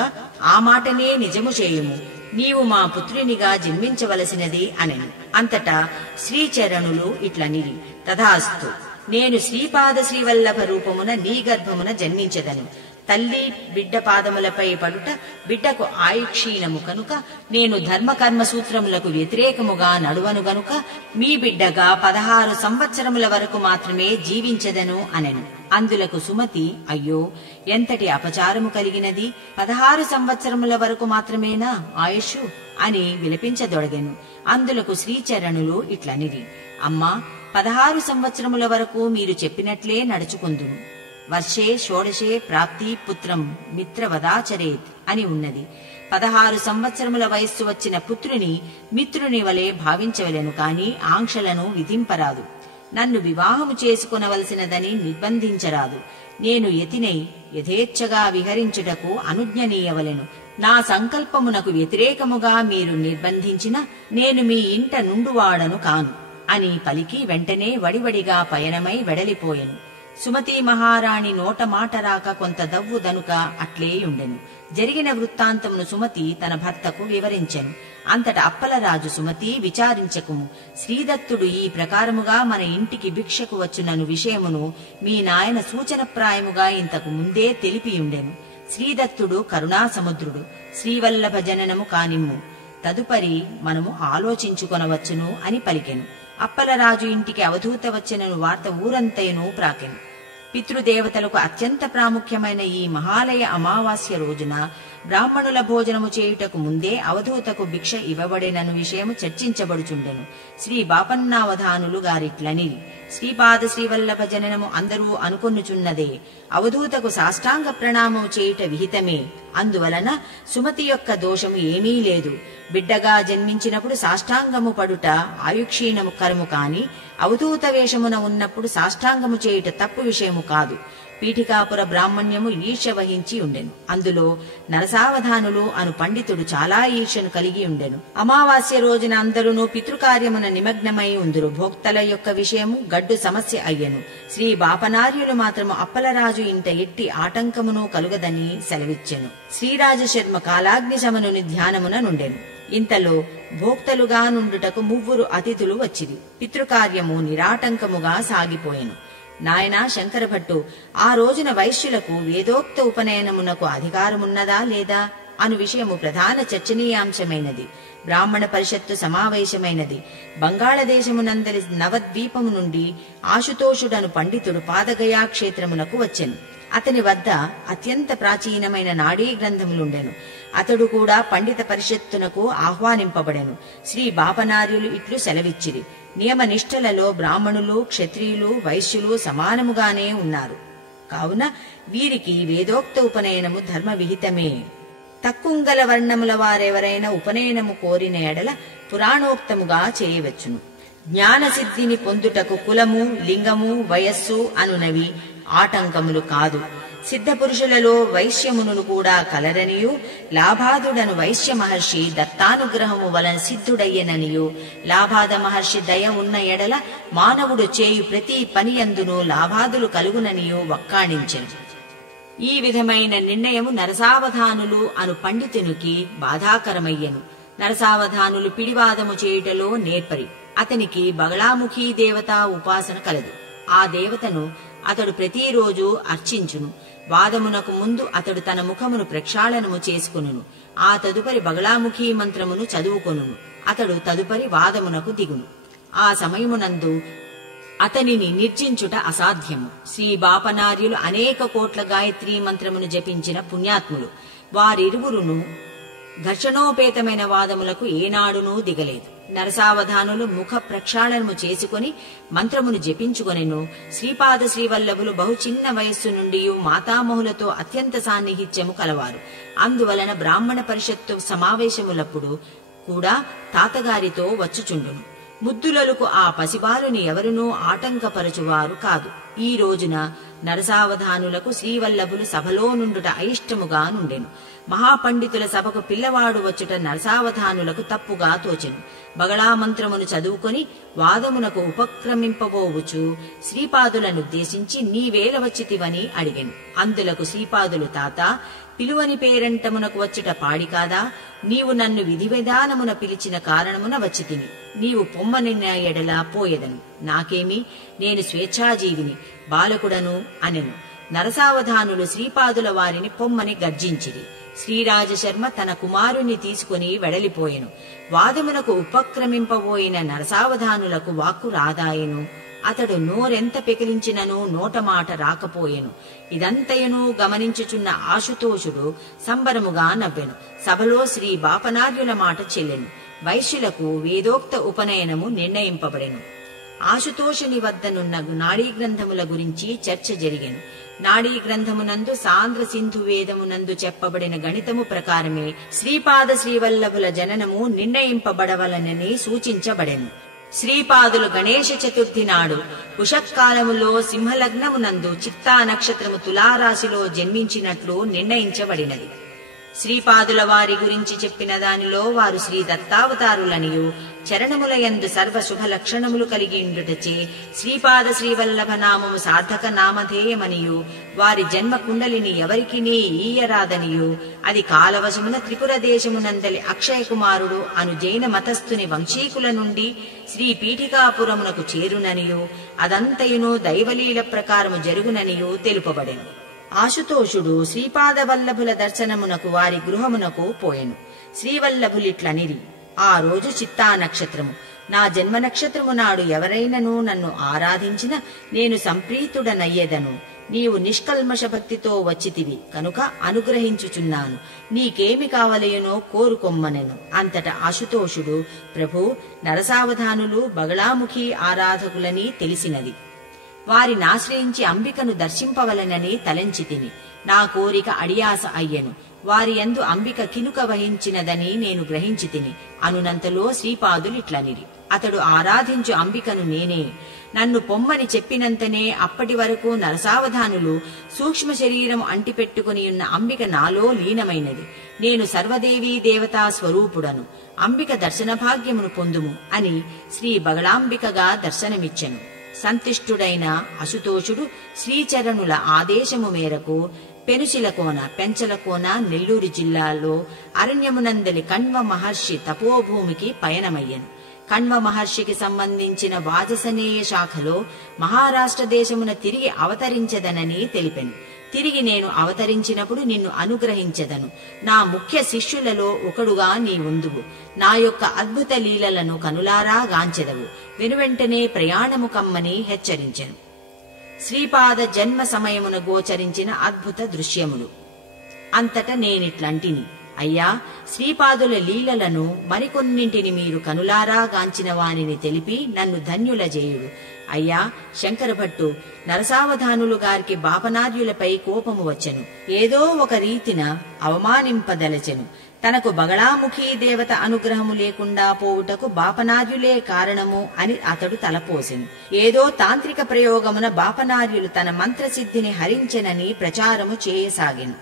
ఆ మాటనే నిజము చేయుము. నీవు మా పుత్రునిగా జన్మించవలసినది అనెను. అంతటా శ్రీచరణులు ఇట్లనిరి, తథాస్తు. నేను శ్రీపాద శ్రీవల్లభ రూపమున నీ గర్భమున జన్మించెదను. తల్లి బిడ్డ పాదములపై పడుట బిడ్డకు ఆయుక్షీణము కనుక నేను ధర్మకర్మ సూత్రములకు వ్యతిరేకముగా నడువను గనుక మీ బిడ్డగా 16 సంవత్సరముల వరకు మాత్రమే జీవించెదను అనెను. అందులకు సుమతి, అయ్యో ఎంతటి అపచారము కలిగినది! 16 సంవత్సరముల వరకు మాత్రమేనా ఆయుష్ అని విలపించదొడగెను. అందులకు శ్రీచరణులు ఇట్లనిరి, అమ్మా, 16 సంవత్సరముల వరకు మీరు చెప్పినట్లే నడుచుకుందును. వర్షే షోడశే ప్రాప్తి పుత్రం మిత్రవదాచరేత్ అని ఉన్నది. 16 సంవత్సరముల వయస్సు వచ్చిన పుత్రుని మిత్రుని వలె భావించవలెను, కాని ఆంక్షలను విధింపరాదు. నన్ను వివాహము చేసుకొనవలసినదని నిర్బంధించరాదు. నేను యతినై యథేచ్ఛగా విహరించుటకు అనుజ్ఞనీయవలెను. నా సంకల్పమునకు వ్యతిరేకముగా మీరు నిర్బంధించిన నేను మీ ఇంట నుండువాడను కాను అని పలికి వెంటనే వడివడిగా పయనమై వెడలిపోయెను. సుమతీ మహారాణి నోట మాట రాక కొంత దవ్వు దనుక అట్లేయుండెను. జరిగిన వృత్తాంతమును సుమతి తన భర్తకు వివరించెను. అంతట అప్పలరాజు, సుమతి విచారించకుము, శ్రీదత్తుడు ఈ ప్రకారముగా మన ఇంటికి భిక్షకు వచ్చునను విషయమును మీ నాయన సూచనప్రాయముగా ఇంతకు ముందే తెలిపియుండెను. శ్రీదత్తుడు కరుణాసముద్రుడు, శ్రీవల్లభ జననము కానిమ్ము, తదుపరి మనము ఆలోచించుకొనవచ్చును అని పలికెను. అప్పలరాజు ఇంటికి అవధూత వచ్చినను వార్త ఊరంతయును ప్రాకెను. పితృదేవతలకు అత్యంత ప్రాముఖ్యమైన ఈ మహాలయ అమావాస్య రోజున బ్రాహ్మణుల భోజనము చేయుటకు ముందే అవధూతకు భిక్ష ఇవ్వబడినను విషయము చర్చించబడుచుండెను. శ్రీ బాపన్నావధానులు గారిట్లని, శ్రీపాద శ్రీవల్లభ జననము అందరూ అనుకొనుచున్నదే, అవధూతకు సాష్టాంగ ప్రణామము చేయుట విహితమే. అందువలన సుమతి యొక్క దోషము ఏమీ లేదు. బిడ్డగా జన్మించినప్పుడు సాష్టాంగము పడుట ఆయుక్షీణము కరము కాని అవధూత వేషమున ఉన్నప్పుడు సాష్టాంగము చేయుట తప్పు విషయము కాదు. పీఠికాపుర బ్రాహ్మణ్యము ఈర్ష్య వహించి ఉండెను. అందులో నరసావధానులు అను పండితుడు చాలా ఈర్ష్యను కలిగి ఉండెను. అమావాస్య రోజున అందరూ పితృకార్యమున నిమగ్నమై ఉందురు. భోక్తల యొక్క విషయము గడ్డు సమస్య అయ్యెను. శ్రీ బాపనార్యులు మాత్రము అప్పలరాజు ఇంట ఎట్టి ఆటంకమును కలుగదని సెలవిచ్చెను. శ్రీరాజశర్మ కాలాగ్ని శమనుని ధ్యానమున నుండెను. ఇంతలో భోక్తలుగా నుండుటకు 3 అతిథులు వచ్చిరి. పితృకార్యము నిరాటంకముగా సాగిపోయెను. నాయనా శంకరభట్టు, ఆ రోజున వైశ్యులకు వేదోక్త ఉపనయనమునకు అధికారమున్నదా లేదా అను విషయము ప్రధాన చర్చనీయాంశమైనది. బ్రాహ్మణ పరిషత్తు సమావేశమైనది. బంగాళదేశమునందరి నవద్వీపము నుండి ఆశుతోషుడను పండితుడు పాదగయా క్షేత్రమునకు వచ్చెను. అతని వద్ద అత్యంత ప్రాచీనమైన నాడీ గ్రంథములుండెను. అతడు కూడా పండిత పరిషత్తునకు ఆహ్వానింపబడెను. శ్రీ బాపనార్యులు ఇట్లు సెలవిచ్చిరి: నియమ నిష్ఠలలో బ్రాహ్మణులు, క్షత్రియులు, వైశ్యులు సమానముగానే ఉన్నారు. కావున వీరికి వేదోక్త ఉపనయనము ధర్మ విహితమే. తక్కుంగల వర్ణముల వారెవరైనా ఉపనయనము కోరిన ఎడల పురాణోక్తముగా చేయవచ్చును. జ్ఞానసిద్ధిని పొందుటకు కులము, లింగము, వయస్సు అనునవి ఆటంకములు కాదు. సిద్ధపురుషులలో వైశ్యమునులు కూడా కలరనియు, లాభాదుడను వైశ్య మహర్షి దత్తానుగ్రహము వలన సిద్ధుడయ్యననియు, లాభాద మహర్షి దయ ఉన్న ఎడల మానవుడు చేయు ప్రతి పనియందును లాభాదులు కలుగుననియు వక్కాణించెను. ఈ విధమైన నిర్ణయము నరసావధానులు అను పండితునికి బాధాకరమయ్యెను. నరసావధానులు పిడివాదము చేయుటలో నేర్పరి. అతనికి బగళాముఖీ దేవతా ఉపాసన కలదు. ఆ దేవతను అతడు ప్రతిరోజు అర్చించును. వాదమునకు ముందు అతడు తన ముఖమును ప్రక్షాళనము చేసుకొనును. ఆ తదుపరి బగళాముఖీ మంత్రమును చదువుకొనును. అతడు తదుపరి వాదమునకు దిగును. ఆ సమయమునందు అతనిని నిర్జించుట అసాధ్యము. శ్రీ బాపనార్యులు అనేక కోట్ల గాయత్రీ మంత్రమును జపించిన పుణ్యాత్ములు. వారిరువురును ఘర్షణోపేతమైన వాదములకు ఏనాడునూ దిగలేదు. నరసావధానులు ముఖ ప్రక్షాళనము చేసుకుని మంత్రమును జపించుకొనెను. శ్రీపాద శ్రీవల్లభులు బహు చిన్న వయస్సు నుండి మాతామహులతో అత్యంత సాన్నిహిత్యము కలవారు. అందువలన బ్రాహ్మణ పరిషత్తు సమావేశములప్పుడు కూడా తాతగారితో వచ్చుచుండును. ముద్దులకు ఆ పసిబాలుని ఎవరునూ ఆటంకపరచువారు కాదు. ఈ రోజున నరసావధానులకు శ్రీవల్లభులు సభలో నుండుట అయిష్టముగా నుండెను. మహాపండితుల సభకు పిల్లవాడు వచ్చుట నరసావధానులకు తప్పుగా తోచెను. బగళామంత్రమును చదువుకొని వాదమునకు ఉపక్రమింపబోవుచు శ్రీపాదులనుద్దేశించి నీవేల వచ్చితివని అడిగెను. అందులకు శ్రీపాదులు, తాత, పిలువని పేరంటమునకు వచ్చుట పాడికాదా? నీవు నన్ను విధి విధానమున పిలిచిన కారణమున వచ్చితిని. నీవు పొమ్మనిన్న ఎడలా పోయెదను. నాకేమి, నేను స్వేచ్ఛాజీవిని, బాలకుడను అనెను. నరసావధానులు శ్రీపాదుల వారిని పొమ్మని గర్జించిరి. శ్రీరాజశర్మ తన కుమారుని తీసుకుని వెడలిపోయెను. వాదమునకు ఉపక్రమింపబోయిన నరసావధానులకు వాక్కు రాదాయెను. అతడు నోరెంత పెకిలించినను నోటమాట రాకపోయెను. ఇదంతయును గమనించుచున్న ఆశుతోషుడు సంబరముగా నవ్వెను. సభలో శ్రీ బాపనార్యుల మాట చెల్లెను. వైశ్యులకు వేదోక్త ఉపనయనము నిర్ణయింపబడెను. ఆశుతోషుని వద్దనున్న నాడీ గ్రంథముల గురించి చర్చ జరిగెను. నాడీ గ్రంథమునందు సాంద్ర సింధు వేదమునందు చెప్పబడిన గణితము ప్రకారమే శ్రీపాద శ్రీవల్లభుల జననము నిర్ణయింపబడవలనని సూచించబడెను. శ్రీపాదులు గణేశ చతుర్థి నాడు ఉషకాలములో సింహలగ్నమునందు చిత్తా నక్షత్రము తులారాశిలో జన్మించినట్లు నిర్ణయించబడినది. శ్రీపాదుల వారి గురించి చెప్పిన దానిలో వారు శ్రీ దత్తావతారులనియు చరణములయందు సర్వ శుభ లక్షణములు కలిగి ఉండుటచే శ్రీపాద శ్రీవల్లభ నామము సార్థక నామధేయమనియు వారి జన్మ కుండలిని ఎవరికినీ ఈయరాదనియు అది కాలవశమున త్రిపుర దేశమునందలి అక్షయ కుమారుడు అను జైన మతస్థుని వంశీకుల నుండి శ్రీ పీఠికాపురమునకు చేరుననియు అదంతయును దైవలీల ప్రకారము జరుగుననియు తెలుపబడెను. ఆశుతోషుడు శ్రీపాద వల్లభుల దర్శనమునకు వారి గృహమునకు పోయెను. శ్రీవల్లభులిట్లనిరి, ఆ రోజు చిత్తా నక్షత్రము, నా జన్మ నక్షత్రము నాడు ఎవరైనను నన్ను ఆరాధించిన నేను సంప్రీతుడనయ్యేదను. నీవు నిష్కల్మష భక్తితో వచ్చితివి కనుక అనుగ్రహించుచున్నాను. నీకేమి కావలయునో కోరుకొమ్మనెను. అంతట ఆశుతోషుడు, ప్రభూ, నరసావధానులు బగళాముఖి ఆరాధకులని తెలిసినది. వారినాశ్రయించి అంబికను దర్శింపవలనని తలంచితిని. నా కోరిక అడియాస అయ్యెను. వారి యందు అంబిక కినుక వహించినదని నేను గ్రహించితిని అనునంతలో శ్రీపాదులిట్లనిరి, అతడు ఆరాధించు అంబికను నేనే. నన్ను పొమ్మని చెప్పినంతనే అప్పటి వరకు నరసావధానులు సూక్ష్మ శరీరం అంటిపెట్టుకునియున్న అంబిక నాలో లీనమైనది. నేను సర్వదేవీ దేవతా స్వరూపుడను. అంబిక దర్శన భాగ్యమును పొందుము అని శ్రీ బగళాంబికగా దర్శనమిచ్చెను. సంతుష్టుడైన అశుతోషుడు శ్రీచరణుల ఆదేశము మేరకు పెనుచిలకోన పెంచలకోన నెల్లూరు జిల్లాలో అరణ్యమునందలి కణ్వ మహర్షి తపోభూమికి పయనమయ్యను. కణ్వ మహర్షికి సంబంధించిన వాజసనేయ శాఖలో మహారాష్ట్ర దేశమున తిరిగి అవతరించదనని తెలిపెను. తిరిగి నేను అవతరించినప్పుడు నిన్ను అనుగ్రహించెదను. నా ముఖ్య శిష్యులలో ఒకడుగా నీవుందువు. నా యొక్క అద్భుత లీలలను కనులారా గాంచెదవు. వెనువెంటనే ప్రయాణము కమ్మని హెచ్చరించెను. శ్రీపాద జన్మ సమయమున గోచరించిన అద్భుత దృశ్యములు. అంతట నేనిట్లంటిని, అయ్యా, శ్రీపాదుల లీలలను మరికొన్నింటిని మీరు కనులారా గాంచిన వానిని తెలిపి నన్ను ధన్యుల చేయుడు. అయ్యా శంకరభట్టు, నరసావధానులు గారికి బాపనార్యులపై కోపము వచ్చెను. ఏదో ఒక రీతిన అవమానింపదలచెను. తనకు బగళాముఖీ దేవత అనుగ్రహము లేకుండా పోవుటకు బాపనార్యులే కారణము అని అతడు తలపోసెను. ఏదో తాంత్రిక ప్రయోగమున బాపనార్యులు తన మంత్రసిద్ధిని హరించెనని ప్రచారము చేయసాగెను.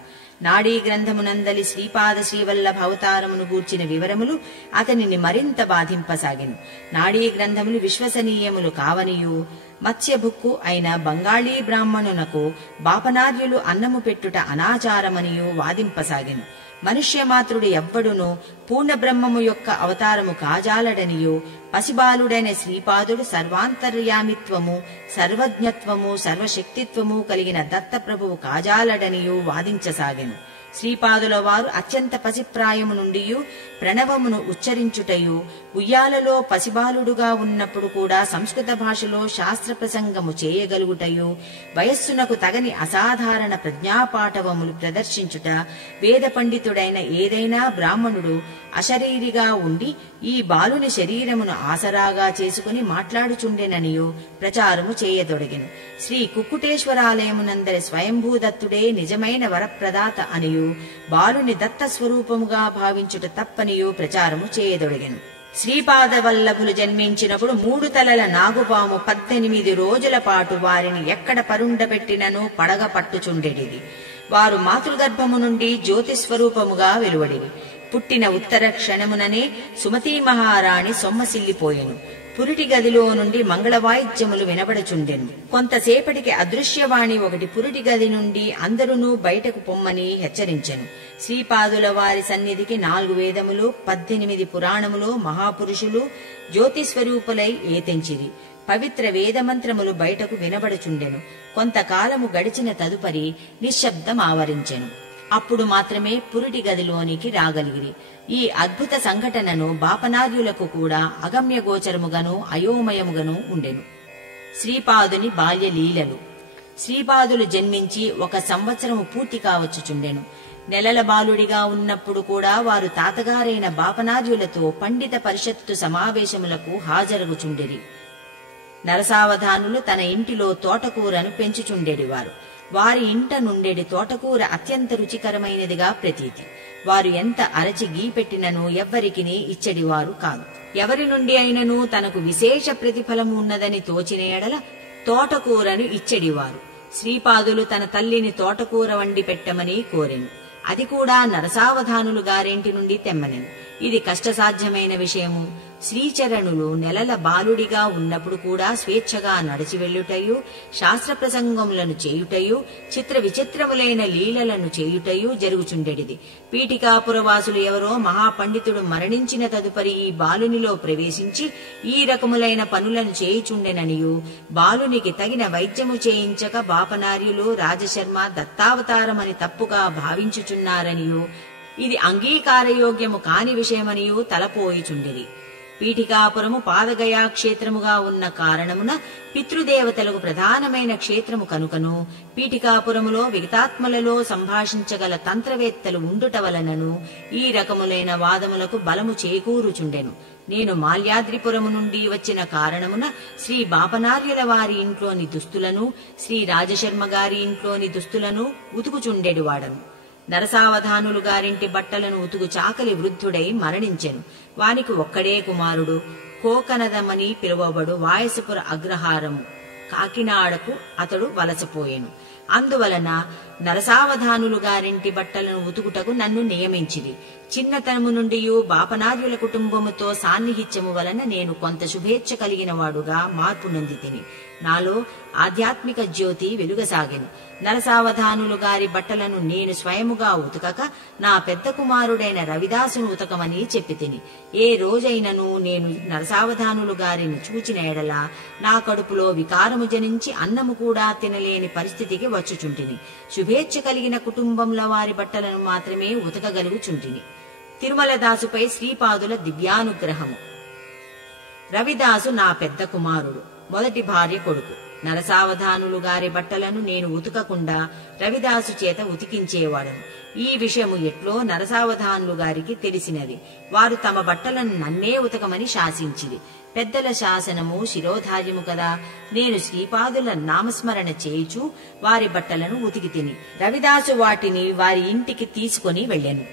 నాడీ గ్రంథమునందలి శ్రీపాద శ్రీవల్లభ అవతారమును గూర్చిన వివరములు అతనిని మరింత బాధింపసాగెను. నాడీ గ్రంథములు విశ్వసనీయములు కావనియు మత్స్యభుక్కు అయిన బంగాళీ బ్రాహ్మణునకు బాపనార్యులు అన్నము పెట్టుట అనాచారమనియు వాదింపసాగెను. మనుష్యమాత్రుడు ఎవ్వడునూ పూర్ణబ్రహ్మము యొక్క అవతారము కాజాలడనియు పసిబాలుడైన శ్రీపాదుడు సర్వాంతర్యామిత్వము, సర్వజ్ఞత్వము, సర్వశక్తిత్వము కలిగిన దత్తప్రభువు కాజాలడనియు వాదించసాగెను. శ్రీపాదుల వారు అత్యంత పసిప్రాయము నుండియు ప్రణవమును ఉచ్చరించుటయు, ఉయ్యాలలో పసిబాలుడుగా ఉన్నప్పుడు కూడా సంస్కృత భాషలో శాస్త్ర ప్రసంగము చేయగలుగుటయు, వయస్సునకు తగని అసాధారణ ప్రజ్ఞాపాఠవములు ప్రదర్శించుట, వేద పండితుడైన ఏదైనా బ్రాహ్మణుడు అశరీరిగా ఉండి ఈ బాలుని శరీరమును ఆసరాగా చేసుకుని మాట్లాడుచుండెననియు ప్రచారము చేయదొడగెను. శ్రీ కుక్కుటేశ్వరాలయమునందరి స్వయంభూదత్తుడే నిజమైన వరప్రదాత అనియు బాలుని దత్త స్వరూపముగా భావించుట తప్పనియు ప్రచారము చేయదొడగెను. శ్రీపాద వల్లభులు జన్మించినప్పుడు 3 తలల నాగుపాము 18 రోజుల పాటు వారిని ఎక్కడ పరుండబెట్టినను పడగ పట్టుచుండెడిది. వారు మాతృగర్భము నుండి జ్యోతిస్వరూపముగా వెలువడిరి. పుట్టిన ఉత్తర క్షణముననే సుమతీ మహారాణి సొమ్మసిల్లిపోయెను. పురిటి గదిలో నుండి మంగళవాయిద్యములు వినబడుచుండెను. కొంతసేపటికి అదృశ్యవాణి ఒకటి పురిటి గది నుండి అందరునూ బయటకు పొమ్మని హెచ్చరించెను. శ్రీపాదుల వారి సన్నిధికి 4 వేదములు, 18 పురాణములు, మహాపురుషులు జ్యోతిస్వరూపులై ఏతెంచిరి. పవిత్ర వేదమంత్రములు బయటకు వినబడుచుండెను. కొంతకాలము గడిచిన తదుపరి నిశ్శబ్దం ఆవరించెను. అప్పుడు మాత్రమే పురిటి గదిలోనికి రాగలిగిరి. ఈ అద్భుత సంఘటనను బాపనార్యులకు కూడా అగమ్యగోచరముగాను అయోమయముగాను ఉండెను. శ్రీపాదుని బాల్య లీలలు. శ్రీపాదులు జన్మించి 1 సంవత్సరము పూర్తి కావచ్చుచుండెను. నెలల బాలుడిగా ఉన్నప్పుడు కూడా వారు తాతగారైన బాపనార్యులతో పండిత పరిషత్తు సమావేశములకు హాజరుగుచుండిరి. నరసావధానులు తన ఇంటిలో తోటకూరను పెంచుచుండేడివారు. వారి ఇంట నుండేడి తోటకూర అత్యంత రుచికరమైనదిగా ప్రతీతి. వారు ఎంత అరచి గీపెట్టినను ఎవ్వరికిని ఇచ్చడివారు కాదు. ఎవరి నుండి అయినను తనకు విశేష ప్రతిఫలము ఉన్నదని తోచిన ఎడల తోటకూరను ఇచ్చడివారు. శ్రీపాదులు తన తల్లిని తోటకూర వండి పెట్టమని కోరెను. అది కూడా నరసావధానులు గారింటి నుండి తెమ్మనెను. ఇది కష్టసాధ్యమైన విషయము. శ్రీచరణులు నెలల బాలుడిగా ఉన్నప్పుడు కూడా స్వేచ్ఛగా నడిచి వెళ్ళుటయు, శాస్త్ర ప్రసంగములను చేయుటయు, చిత్ర విచిత్రములైన లీలలను చేయుటయు జరుగుచుండెడిది. పీఠికాపురవాసులు ఎవరో మహాపండితుడు మరణించిన తదుపరి ఈ బాలునిలో ప్రవేశించి ఈ రకములైన పనులను చేయుచుండెననియు, బాలునికి తగిన వైద్యము చేయించక బాపనార్యులు రాజశర్మ దత్తావతారమని తప్పుగా భావించుచున్నారనియు, ఇది అంగీకారయోగ్యము కాని విషయమనియు తలపోయిచుండెది. పీఠికాపురము పాదగయా క్షేత్రముగా ఉన్న కారణమున పితృదేవతలకు ప్రధానమైన క్షేత్రము కనుకను పీఠికాపురములో విగతాత్మలలో సంభాషించగల తంత్రవేత్తలు ఉండుట వలనను ఈ రకములైన వాదములకు బలము చేకూరుచుండెను. నేను మాల్యాద్రిపురము నుండి వచ్చిన కారణమున శ్రీ బాపనార్యుల వారి ఇంట్లోని దుస్తులను, శ్రీ రాజశర్మ గారి ఇంట్లోని దుస్తులను ఉతుకుచుండెడువాడను. నరసావధానులు గారింటి బట్టలను ఉతుకు చాకలి వృద్ధుడై మరణించెను. వానికి ఒక్కడే కుమారుడు. కోకనదమని పిలువబడు వాయసపుర అగ్రహారము కాకినాడకు అతడు వలసపోయెను. అందువలన నరసావధానులు గారింటి బట్టలను ఉతుకుటకు నన్ను నియమించిది. చిన్నతనము నుండి బాపనార్యుల కుటుంబముతో సాన్నిహిత్యము వలన నేను కొంత శుభేచ్ఛ కలిగిన వాడుగా మార్పు నొంది తిని నాలో ఆధ్యాత్మిక జ్యోతి వెలుగసాగెను. నరసావధానులు గారి బట్టలను నేను స్వయముగా ఉతకక నా పెద్ద కుమారుడైన రవిదాసును ఉతకమని చెప్పి తిని. ఏ రోజైనను నేను నరసావధానులు గారిని చూచిన ఎడల నా కడుపులో వికారము జనించి అన్నము కూడా తినలేని పరిస్థితికి వచ్చుచుంటిని. శుభేచ్ఛ కలిగిన కుటుంబంల వారి బట్టలను మాత్రమే ఉతకగలుగుచుంటిని. తిరుమలదాసుపై శ్రీపాదుల దివ్యానుగ్రహము. రవిదాసు నా పెద్ద కుమారుడు, మొదటి భార్య కొడుకు. నరసావధానులు గారి బట్టలను నేను ఉతకకుండా రవిదాసు చేత ఉతికించేవాడను. ఈ విషయము ఎట్లో నరసావధానులు గారికి తెలిసినది. వారు తమ బట్టలను నన్నే ఉతకమని శాసించిది. పెద్దల శాసనము శిరోధార్యము కదా. నేను శ్రీపాదుల నామస్మరణ చేయుచు వారి బట్టలను ఉతికి తిని రవిదాసు వాటిని వారి ఇంటికి తీసుకొని వెళ్ళెను.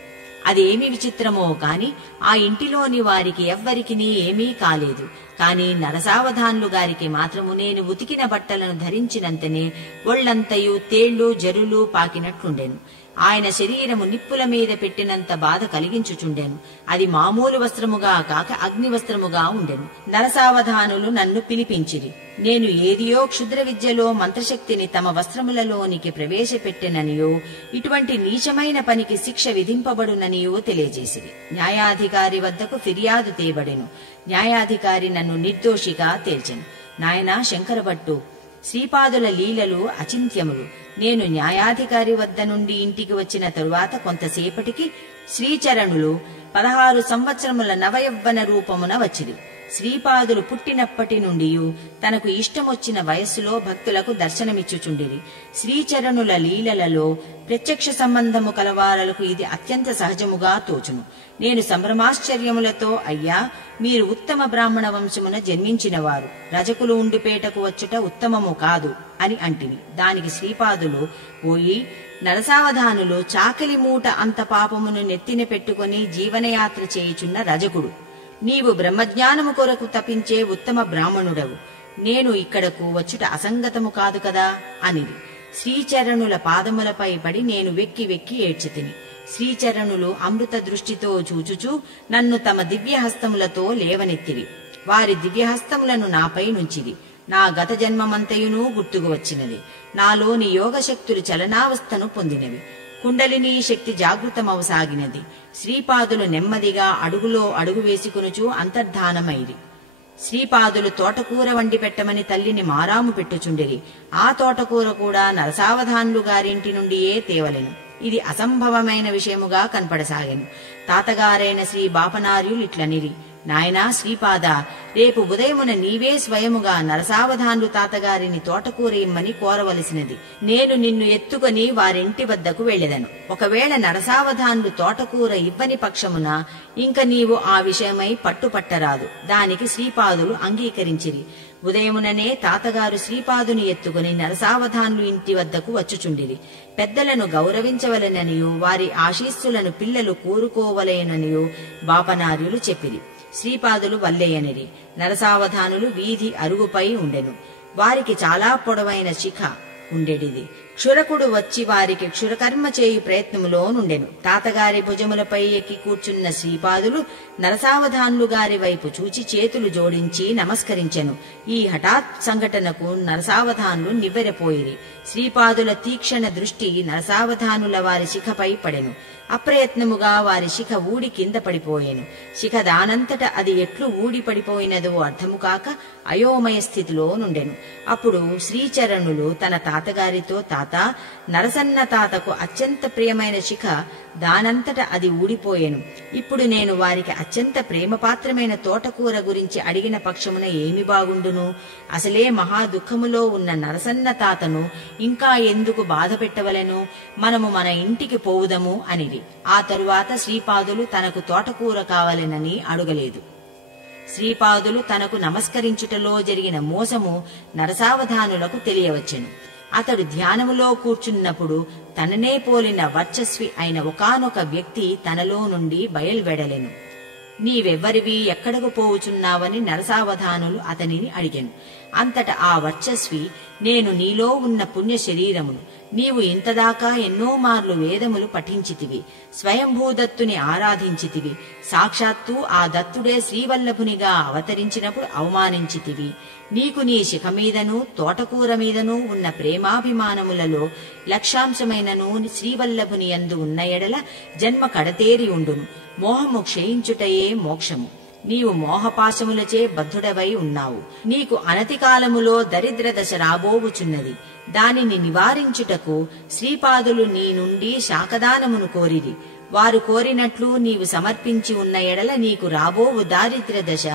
అదేమి విచిత్రమో కాని ఆ ఇంటిలోని వారికి ఎవ్వరికినీ ఏమీ కాలేదు. కాని నరసావధానులు గారికి మాత్రము నేను ఉతికిన బట్టలను ధరించినంతనే ఒళ్లంతయు తేళ్లు జరులు పాకినట్లుండెను. ఆయన శరీరము నిప్పుల మీద పెట్టినంత బాధ కలిగించుచుండెను. అది మామూలు వస్త్రముగా కాక అగ్ని వస్త్రముగా ఉండెను. నరసావధానులు నన్ను పిలిపించిరి. నేను ఏదియో క్షుద్ర విద్యలో మంత్రశక్తిని తమ వస్త్రములలోనికి ప్రవేశపెట్టెననియో, ఇటువంటి నీచమైన పనికి శిక్ష విధింపబడుననియో తెలియజేసిరి. న్యాయాధికారి వద్దకు ఫిర్యాదు తేబడెను. న్యాయాధికారి నన్ను నిర్దోషిగా తేల్చెను. నాయనా శంకరభట్టు, శ్రీపాదుల లీలలు అచింత్యములు. నేను న్యాయాధికారి వద్ద నుండి ఇంటికి వచ్చిన తరువాత కొంతసేపటికి శ్రీచరణులు 16 సంవత్సరముల నవయవ్వన రూపమున వచ్చిరి. శ్రీపాదులు పుట్టినప్పటి నుండి తనకు ఇష్టమొచ్చిన వయస్సులో భక్తులకు దర్శనమిచ్చుచుండిరి. శ్రీచరణుల లీలలలో ప్రత్యక్ష సంబంధము కలవారలకు ఇది అత్యంత సహజముగా తోచును. నేను సంభ్రమాశ్చర్యములతో, అయ్యా, మీరు ఉత్తమ బ్రాహ్మణ వంశమున జన్మించినవారు, రజకులు ఉండిపేటకు వచ్చుట ఉత్తమము కాదు అని అంటిని. దానికి శ్రీపాదులు, పోయి నరసావధానులు చాకలి మూట అంత పాపమును నెత్తిన పెట్టుకుని జీవనయాత్ర చేయుచున్న రజకుడు. నీవు బ్రహ్మజ్ఞానము కొరకు తపించే ఉత్తమ బ్రాహ్మణుడవు. నేను ఇక్కడకు వచ్చుట అసంగతము కాదు కదా అనిది. శ్రీచరణుల పాదములపై పడి నేను వెక్కి వెక్కి ఏడ్చితిని. శ్రీచరణులు అమృత దృష్టితో చూచుచూ నన్ను తమ దివ్యహస్తములతో లేవనెత్తిరి. వారి దివ్యహస్తములను నాపై నుంచిది. నా గత జన్మమంతయునూ గుర్తుకు వచ్చినది. నాలోని యోగశక్తులు చలనావస్థను పొందినవి. కుండలినీ శక్తి జాగృతమవసాగినది. శ్రీపాదులు నెమ్మదిగా అడుగులో అడుగు వేసుకునుచూ అంతర్ధానమైరి. శ్రీపాదులు తోటకూర వండి పెట్టమని తల్లిని మారాము పెట్టుచుండిరి. ఆ తోటకూర కూడా నరసావధానులు గారింటి నుండియే తేవలెను. ఇది అసంభవమైన విషయముగా కనపడసాగెను. తాతగారైన శ్రీ బాపనార్యులు ఇట్లనిరి, నాయనా శ్రీపాద, రేపు ఉదయమున నీవే స్వయముగా నరసావధానులు తాతగారిని తోటకూర ఇమ్మని కోరవలసినది. నేను నిన్ను ఎత్తుకొని వారింటి వద్దకు వెళ్లెదను. ఒకవేళ నరసావధానులు తోటకూర ఇవ్వని పక్షమున ఇంక నీవు ఆ విషయమై పట్టుపట్టరాదు. దానికి శ్రీపాదులు అంగీకరించిరి. ఉదయముననే తాతగారు శ్రీపాదుని ఎత్తుకుని నరసావధానులు ఇంటి వద్దకు వచ్చుచుండిరి. పెద్దలను గౌరవించవలెననియు వారి ఆశీస్సులను పిల్లలు కోరుకోవలేననియు బాపనార్యులు చెప్పిరి. శ్రీపాదులు వల్లెయనిరి. నరసావధానులు వీధి అరుగుపై ఉండెను. వారికి చాలా పొడవైన శిఖ ఉండెడిది. క్షురకుడు వచ్చి వారికి క్షురకర్మ చేయు ప్రయత్నములో నుండెను. తాతగారి భుజములపై ఎక్కి కూర్చున్న శ్రీపాదులు నరసావధానులు గారి వైపు చూచి చేతులు జోడించి నమస్కరించెను. ఈ హఠాత్ సంఘటనకు నరసావధానులు నివ్వెరపోయిరి. శ్రీపాదుల తీక్షణ దృష్టి నరసావధానుల వారి శిఖపై పడెను. అప్రయత్నముగా వారి శిఖ ఊడి కింద పడిపోయెను. శిఖ దానంతట అది ఎట్లు ఊడి పడిపోయినదో అర్థము కాక అయోమయ స్థితిలో నుండెను. అప్పుడు శ్రీచరణులు తన తాతగారితో, తాత, నరసన్న తాతకు అత్యంత ప్రియమైన శిఖ దానంతట అది ఊడిపోయెను. ఇప్పుడు నేను వారికి అత్యంత ప్రేమపాత్రమైన తోటకూర గురించి అడిగిన పక్షమున ఏమి బాగుండును? అసలే మహా దుఃఖములో ఉన్న నరసన్న తాతను ఇంకా ఎందుకు బాధ పెట్టవలెను? మనము మన ఇంటికి పోవుదము అనిది. ఆ తరువాత శ్రీపాదులు తనకు తోటకూర కావలెనని అడుగలేదు. శ్రీపాదులు తనకు నమస్కరించుటలో జరిగిన మోసము నరసావధానులకు తెలియవచ్చెను. అతడు ధ్యానములో కూర్చున్నప్పుడు తననే పోలిన వర్చస్వి అయిన ఒకానొక వ్యక్తి తనలో నుండి బయల్వెడలెను. నీవెవ్వరివి, ఎక్కడకు పోవుచున్నావని నరసావధానులు అతనిని అడిగెను. అంతట ఆ వర్చస్వి, నేను నీలో ఉన్న పుణ్య శరీరమును. నీవు ఇంతదాకా ఎన్నో మార్లు వేదములు పఠించితివి, స్వయంభూదత్తుని ఆరాధించితివి. సాక్షాత్తు ఆ దత్తుడే శ్రీవల్లభునిగా అవతరించినప్పుడు అవమానించితివి. నీకు నీ శిఖ మీదను తోటకూర మీదను ఉన్న ప్రేమాభిమానములలో లక్ష్యాంశమైనను శ్రీవల్లభుని యందు ఉన్న ఎడల జన్మ కడతేరి ఉండును. మోహము క్షయించుటయే మోక్షము. నీవు మోహపాశములచే బద్ధుడవై ఉన్నావు. నీకు అనతి కాలములో దరిద్ర దశ రాబోవుచున్నది. దానిని నివారించుటకు శ్రీపాదులు నీ నుండి శాకదానమును కోరిరి. వారు కోరినట్లు నీవు సమర్పించి ఉన్న ఎడల నీకు రాబోవు దారిద్ర్య దశ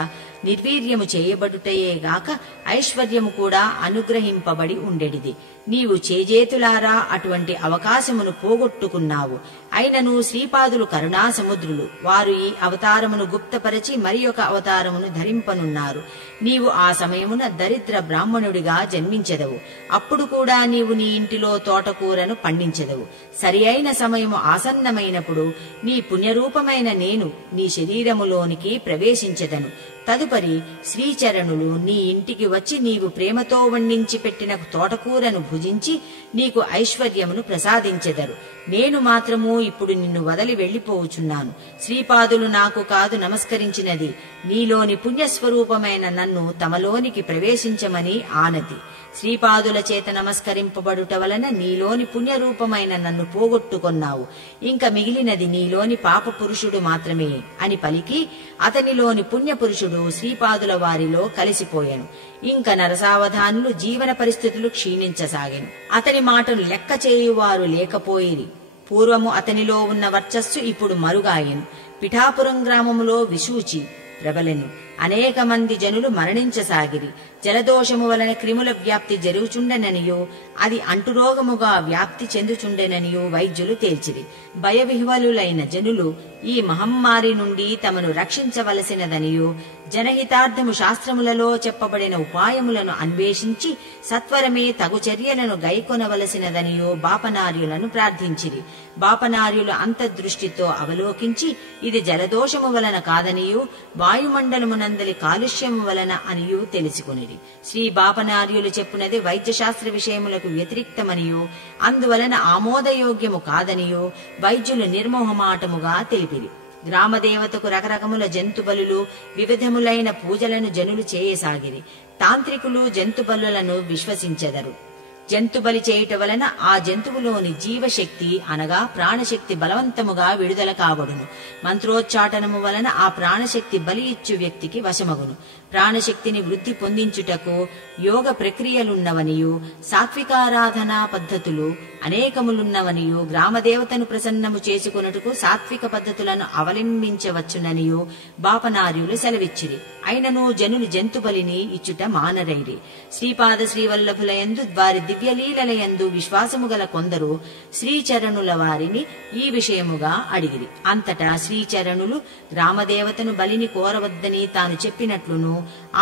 నిర్వీర్యము చేయబడుటయేగాక ఐశ్వర్యము కూడా అనుగ్రహింపబడి ఉండెడిది. నీవు చేజేతులారా అటువంటి అవకాశమును పోగొట్టుకున్నావు. అయినను శ్రీపాదులు కరుణాసముద్రులు. వారు ఈ అవతారమును గుప్తపరచి మరి ఒక అవతారమును ధరింపనున్నారు. నీవు ఆ సమయమున దరిద్ర బ్రాహ్మణుడిగా జన్మించెదవు. అప్పుడు కూడా నీవు నీ ఇంటిలో తోటకూరను పండించెదవు. సరి అయిన సమయము ఆసన్నమైనప్పుడు నీ పుణ్యరూపమైన నేను నీ శరీరములోనికి ప్రవేశించెదను. తదుపరి శ్రీచరణులు నీ ఇంటికి వచ్చి నీవు ప్రేమతో వండించి పెట్టిన తోటకూరను భుజించి నీకు ఐశ్వర్యమును ప్రసాదించెదరు. నేను మాత్రము ఇప్పుడు నిన్ను వదలి వెళ్లిపోవుచున్నాను. శ్రీపాదులు నాకు కాదు నమస్కరించినది, నీలోని పుణ్యస్వరూపమైన నన్ను తమలోనికి ప్రవేశించమని ఆనతి. శ్రీపాదుల చేత నమస్కరింపబడుట వలన నీలోని పుణ్యరూపమైన నన్ను పోగొట్టుకొన్నావు. ఇంక మిగిలినది నీలోని పాప పురుషుడు మాత్రమే అని పలికి అతనిలోని పుణ్యపురుషుడు శ్రీపాదుల వారిలో కలిసిపోయాను. ఇంక నరసావధానులు జీవన పరిస్థితులు క్షీణించసాగాను. అతని మాటలు లెక్క చేయువారు లేకపోయిరి. పూర్వము అతనిలో ఉన్న వర్చస్సు ఇప్పుడు మరుగాయెను. పిఠాపురం గ్రామములో విశూచి ప్రబలెను. అనేక మంది జనులు మరణించసాగిరి. జలదోషము వలన క్రిముల వ్యాప్తి జరుగుచుండెననియో అది అంటురోగముగా వ్యాప్తి చెందుచుండెననియో వైద్యులు తేల్చిరి. భయవిహ్వలులైన జనులు ఈ మహమ్మారి నుండి తమను రక్షించవలసినదనియో జనహితార్థము శాస్త్రములలో చెప్పబడిన ఉపాయములను అన్వేషించి సత్వరమే తగు చర్యలను గైకొనవలసినదనియో బాపనార్యులను ప్రార్థించిరి. బాపనార్యులు అంతర్దృష్టితో అవలోకించి ఇది జలదోషము వలన కాదనియో వాయుమండలమునందలి కాలుష్యము వలన అనియూ తెలుసుకునిరి. శ్రీ బాపనార్యులు చెప్పునది వైద్యశాస్త్ర విషయములకు వ్యతిరిక్తమనియో అందువలన ఆమోదయోగ్యము కాదనియో వైద్యులు నిర్మోహమాటముగా తెలిపిరి. గ్రామదేవతకు రకరకముల జంతుబలులు వివిధములైన పూజలను జనులు చేయసాగిరి. తాంత్రికులు జంతుబలులను విశ్వసించెదరు. జంతుబలి చేయుట వలన ఆ జంతువులోని జీవశక్తి అనగా ప్రాణశక్తి బలవంతముగా విడుదల కాబడును. మంత్రోచ్చాటనము వలన ఆ ప్రాణశక్తి బలి ఇచ్చు వ్యక్తికి వశమగును. ప్రాణశక్తిని వృద్ధి పొందించుటకు యోగ ప్రక్రియలున్నవనియు సాత్వికారాధనా పద్ధతులు అనేకములున్నవనియు గ్రామదేవతను ప్రసన్నము చేసుకొనుటకు సాత్విక పద్ధతులను అవలంబించవచ్చుననియు బాపనార్యులు సెలవిచ్చిరి. అయినను జనులు జంతుబలిని ఇచ్చుట మానరైరి. శ్రీపాద శ్రీవల్లభులయందు వారి దివ్యలీలలయందు విశ్వాసము గల కొందరు శ్రీచరణుల వారిని ఈ విషయముగా అడిగిరి. అంతటా శ్రీచరణులు గ్రామదేవతను బలిని కోరవద్దని తాను చెప్పినట్లును,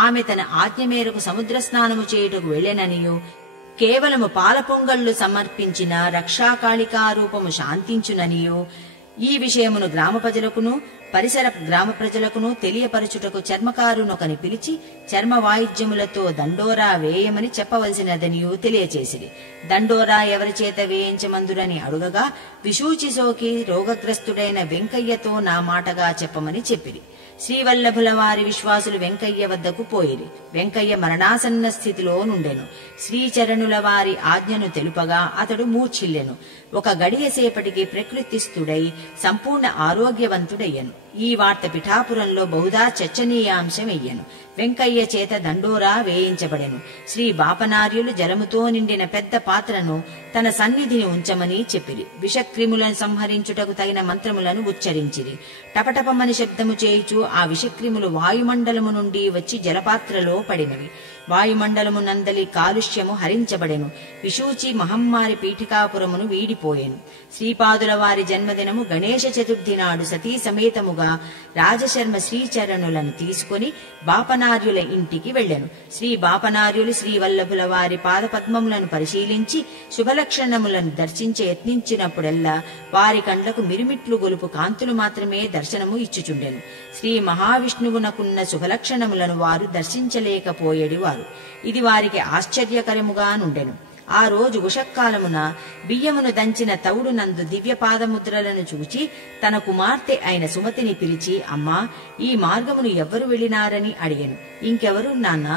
ఆమె తన ఆజ్ఞ మేరకు సముద్ర స్నానము చేయుటకు వెళ్లెననియు, కేవలము పాల పొంగళ్లు సమర్పించిన రక్షాకాళికారూపము శాంతించుననియు, ఈ విషయమును గ్రామ ప్రజలకును పరిసర గ్రామ ప్రజలకును తెలియపరచుటకు చర్మకారునొకని పిలిచి చర్మ వాయిద్యములతో దండోరా వేయమని చెప్పవలసినదనియు తెలియచేసిరి. దండోరా ఎవరి చేత వేయించమందురని అడుగగా, విశూచి సోకి రోగగ్రస్తుడైన వెంకయ్యతో నా మాటగా చెప్పమని చెప్పిరి. శ్రీవల్లభుల వారి విశ్వాసులు వెంకయ్య వద్దకు పోయిరి. వెంకయ్య మరణాసన్న స్థితిలో నుండెను. శ్రీచరణుల వారి ఆజ్ఞను తెలుపగా అతడు మూర్ఛిల్లెను. ఒక గడియసేపటికి ప్రకృతిస్థుడై సంపూర్ణ ఆరోగ్యవంతుడయ్యను. ఈ వార్త పిఠాపురంలో బహుదా చర్చనీయాంశమయ్యను. వెంకయ్య చేత దండోరా వేయించబడెను. శ్రీ బాపనార్యులు జలముతో నిండిన పెద్ద పాత్రను తన సన్నిధిని ఉంచమని చెప్పిరి. విషక్రిములను సంహరించుటకు తగిన మంత్రములను ఉచ్చరించిరి. టపటపమని శబ్దము చేయుచు ఆ విషక్రిములు వాయుమండలము నుండి వచ్చి జలపాత్రలో పడినవి. వాయుమండలము నందలి కాలుష్యము హరించబడెను. విశూచి మహమ్మారి పీఠికాపురమును వీడిపోయెను. శ్రీపాదుల వారి జన్మదినము గణేశ చతుర్థి నాడు సతీ సమేతముగా రాజశర్మ శ్రీచరణులను తీసుకుని బాపనార్యుల ఇంటికి వెళ్లెను. శ్రీ బాపనార్యులు శ్రీవల్లభుల వారి పాదపద్మములను పరిశీలించి శుభలక్షణములను దర్శించే యత్నించినప్పుడల్లా వారి కండ్లకు మిరుమిట్లు గొలుపు కాంతులు మాత్రమే దర్శనము ఇచ్చుచుండెను. శ్రీ మహావిష్ణువునకున్న శుభలక్షణములను వారు దర్శించలేకపోయేడివారు. ఇది వారికి ఆశ్చర్యకరముగా నుండెను. ఆ రోజు ఉషక్కాలమున బియ్యమును దంచిన తౌడు నందు దివ్య పాదముద్రలను చూచి తన కుమార్తె అయిన సుమతిని పిలిచి, అమ్మా, ఈ మార్గమును ఎవ్వరు వెళ్లినారని అడిగెను. ఇంకెవరు నాన్న,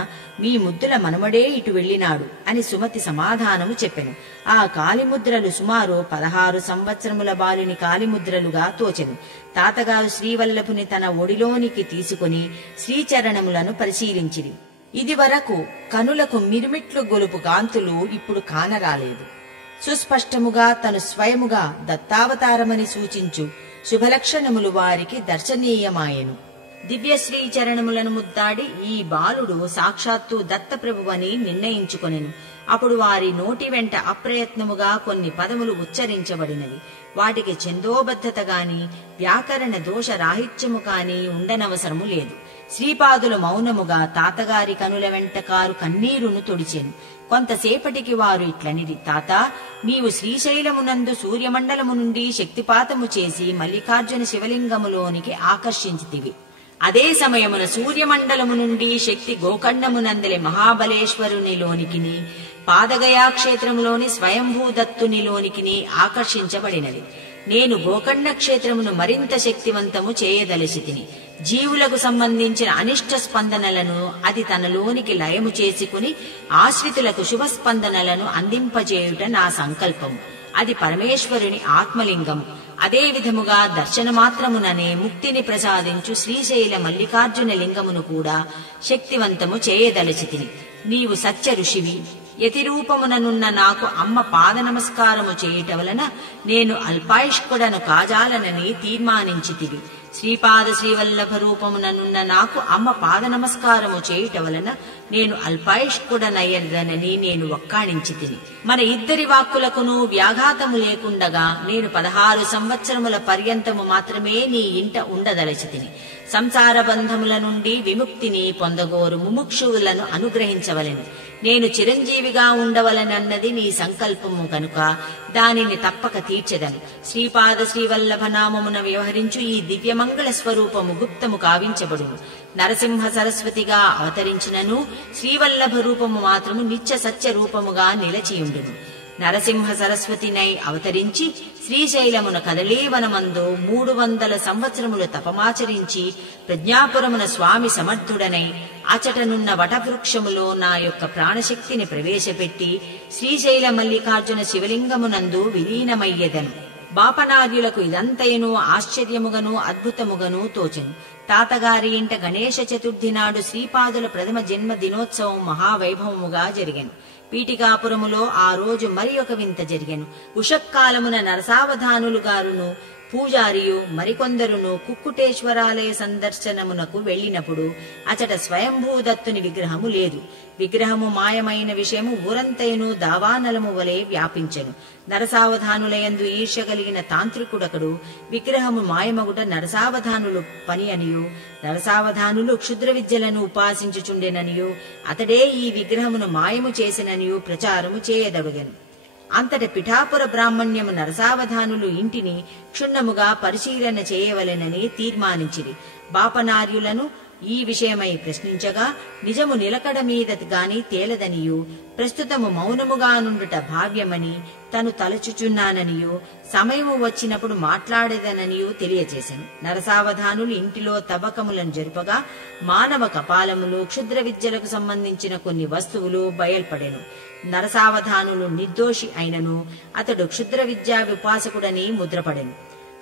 మీ ముద్దుల మనమడే ఇటు వెళ్లినాడు అని సుమతి సమాధానము చెప్పెను. ఆ కాలిముద్రలు సుమారు 16 సంవత్సరముల బాలుని కాలిముద్రలుగా తోచెను. తాతగారు శ్రీవల్లభుని తన ఒడిలోనికి తీసుకుని శ్రీచరణములను పరిశీలించిరి. ఇది వరకు కనులకు మిరుమిట్లు గొలుపు కాంతులు ఇప్పుడు కానరాలేదు. సుస్పష్టముగా తను స్వయముగా దత్తావతారమని సూచించు శుభలక్షణములు వారికి దర్శనీయమాయెను. దివ్యశ్రీ చరణములను ముద్దాడి ఈ బాలుడు సాక్షాత్తు దత్తప్రభువని నిర్ణయించుకొనెను. అప్పుడు వారి నోటి వెంట అప్రయత్నముగా కొన్ని పదములు ఉచ్చరించబడినవి. వాటికి ఛందోబద్ధత గాని వ్యాకరణ దోష రాహిత్యము కాని ఉండనవసరము లేదు. శ్రీపాదులు మౌనముగా తాతగారి కనుల వెంట కారు కన్నీరును తొడిచెను. కొంతసేపటికి వారు ఇట్లనిది, తాత, నీవు శ్రీశైలమునందు సూర్యమండలము నుండి శక్తిపాతము చేసి మల్లికార్జున శివలింగములోనికి ఆకర్షించితివి. అదే సమయమున సూర్యమండలము నుండి శక్తి గోకండమునందలి మహాబలేశ్వరునిలోనికిని పాదగయా క్షేత్రములోని స్వయంభూదత్తునిలోనికిని ఆకర్షించబడినది. నేను గోకండ క్షేత్రమును మరింత శక్తివంతము చేయదలచితిని. జీవులకు సంబంధించిన అనిష్ట స్పందనలను అది తనలోనికి లయము చేసుకుని ఆశ్రితులకు శుభస్పందనలను అందింపజేయుట నా సంకల్పము. అది పరమేశ్వరుని ఆత్మలింగము. అదే విధముగా దర్శనమాత్రముననే ముక్తిని ప్రసాదించు శ్రీశైల మల్లికార్జున లింగమును కూడా శక్తివంతము చేయదలచితిని. నీవు సత్య ఋషివి. యతిరూపముననున్న నాకు అమ్మ పాద నమస్కారము చేయుట వలన నేను అల్పాయుష్కుడను కాజాలనని తీర్మానించితివి. శ్రీపాద శ్రీవల్లభ రూపముననున్న నాకు అమ్మ పాద నమస్కారము చేయుట వలన నేను అల్పాయుష్కుడనయ్యదనని నేను వక్కాణించితిని. మన ఇద్దరి వాక్కులకును వ్యాఘాతము లేకుండగా నేను 16 సంవత్సరముల పర్యంతము మాత్రమే నీ ఇంట ఉండదలచితిని. సంసార బంధముల నుండి విముక్తిని పొందగోరు ముముక్షువులను అనుగ్రహించవలెను. నేను చిరంజీవిగా ఉండవలనన్నది నీ సంకల్పము కనుక దానిని తప్పక తీర్చెదను. శ్రీపాద శ్రీవల్లభ నామమున వ్యవహరించు ఈ దివ్యమంగళ స్వరూపము గుప్తము కావించబడును. నరసింహ సరస్వతిగా అవతరించినను శ్రీవల్లభ రూపము మాత్రము నిత్య సత్య రూపముగా నిలచియుండును. నరసింహ సరస్వతినై అవతరించి శ్రీశైలమున కదలీవనమందు 300 సంవత్సరములు తపమాచరించి ప్రజ్ఞాపురమున స్వామి సమర్థుడనై అచటనున్న వటవృక్షములో నా యొక్క ప్రాణశక్తిని ప్రవేశపెట్టి శ్రీశైల మల్లికార్జున శివలింగమునందు విలీనమయ్యెదను. బాపనార్యులకు ఇదంతైనూ ఆశ్చర్యముగను అద్భుతముగను తోచెను. తాతగారి ఇంట గణేశ చతుర్థి నాడు శ్రీపాదుల ప్రథమ జన్మ దినోత్సవం మహావైభవముగా జరిగెను. పీఠికాపురములో ఆ రోజు మరి ఒక వింత జరిగెను. ఉషక్కాలమున నరసావధానులు గారును పూజారియు మరికొందరును కుక్కుటేశ్వరాలయ సందర్శనమునకు వెళ్లినప్పుడు అచట స్వయంభూదత్తుని విగ్రహము లేదు. విగ్రహము మాయమైన విషయము ఊరంతైను దావానలము వలె వ్యాపించెను. నరసావధానులయందు ఈర్ష్య కలిగిన తాంత్రికుడకడు విగ్రహము మాయమగుట నరసావధానులు పని అనియు, నరసావధానులు క్షుద్ర విద్యలను ఉపాసించుచుండెననియు, అతడే ఈ విగ్రహమును మాయము చేసిననియు ప్రచారము చేయదొడగెను. అంతట పిఠాపుర బ్రాహ్మణ్యము నరసావధానులు ఇంటిని క్షుణ్ణముగా పరిశీలన చేయవలెనని తీర్మానించిరి. బాపనార్యులను ఈ విషయమై ప్రశ్నించగా నిజము నిలకడ మీద గాని తేలదనియు, ప్రస్తుతము మౌనముగా నుండుట భావ్యమని తను తలచుచున్నాననియు, సమయము వచ్చినప్పుడు మాట్లాడేదననియు తెలియజేశాను. నరసావధానులు ఇంటిలో తవ్వకములను జరుపగా మానవ కపాలములు, క్షుద్ర విద్యలకు సంబంధించిన కొన్ని వస్తువులు బయల్పడెను. నరసావధానులు నిర్దోషి అయినను అతడు క్షుద్ర విద్యా విపాసకుడని ముద్రపడెను.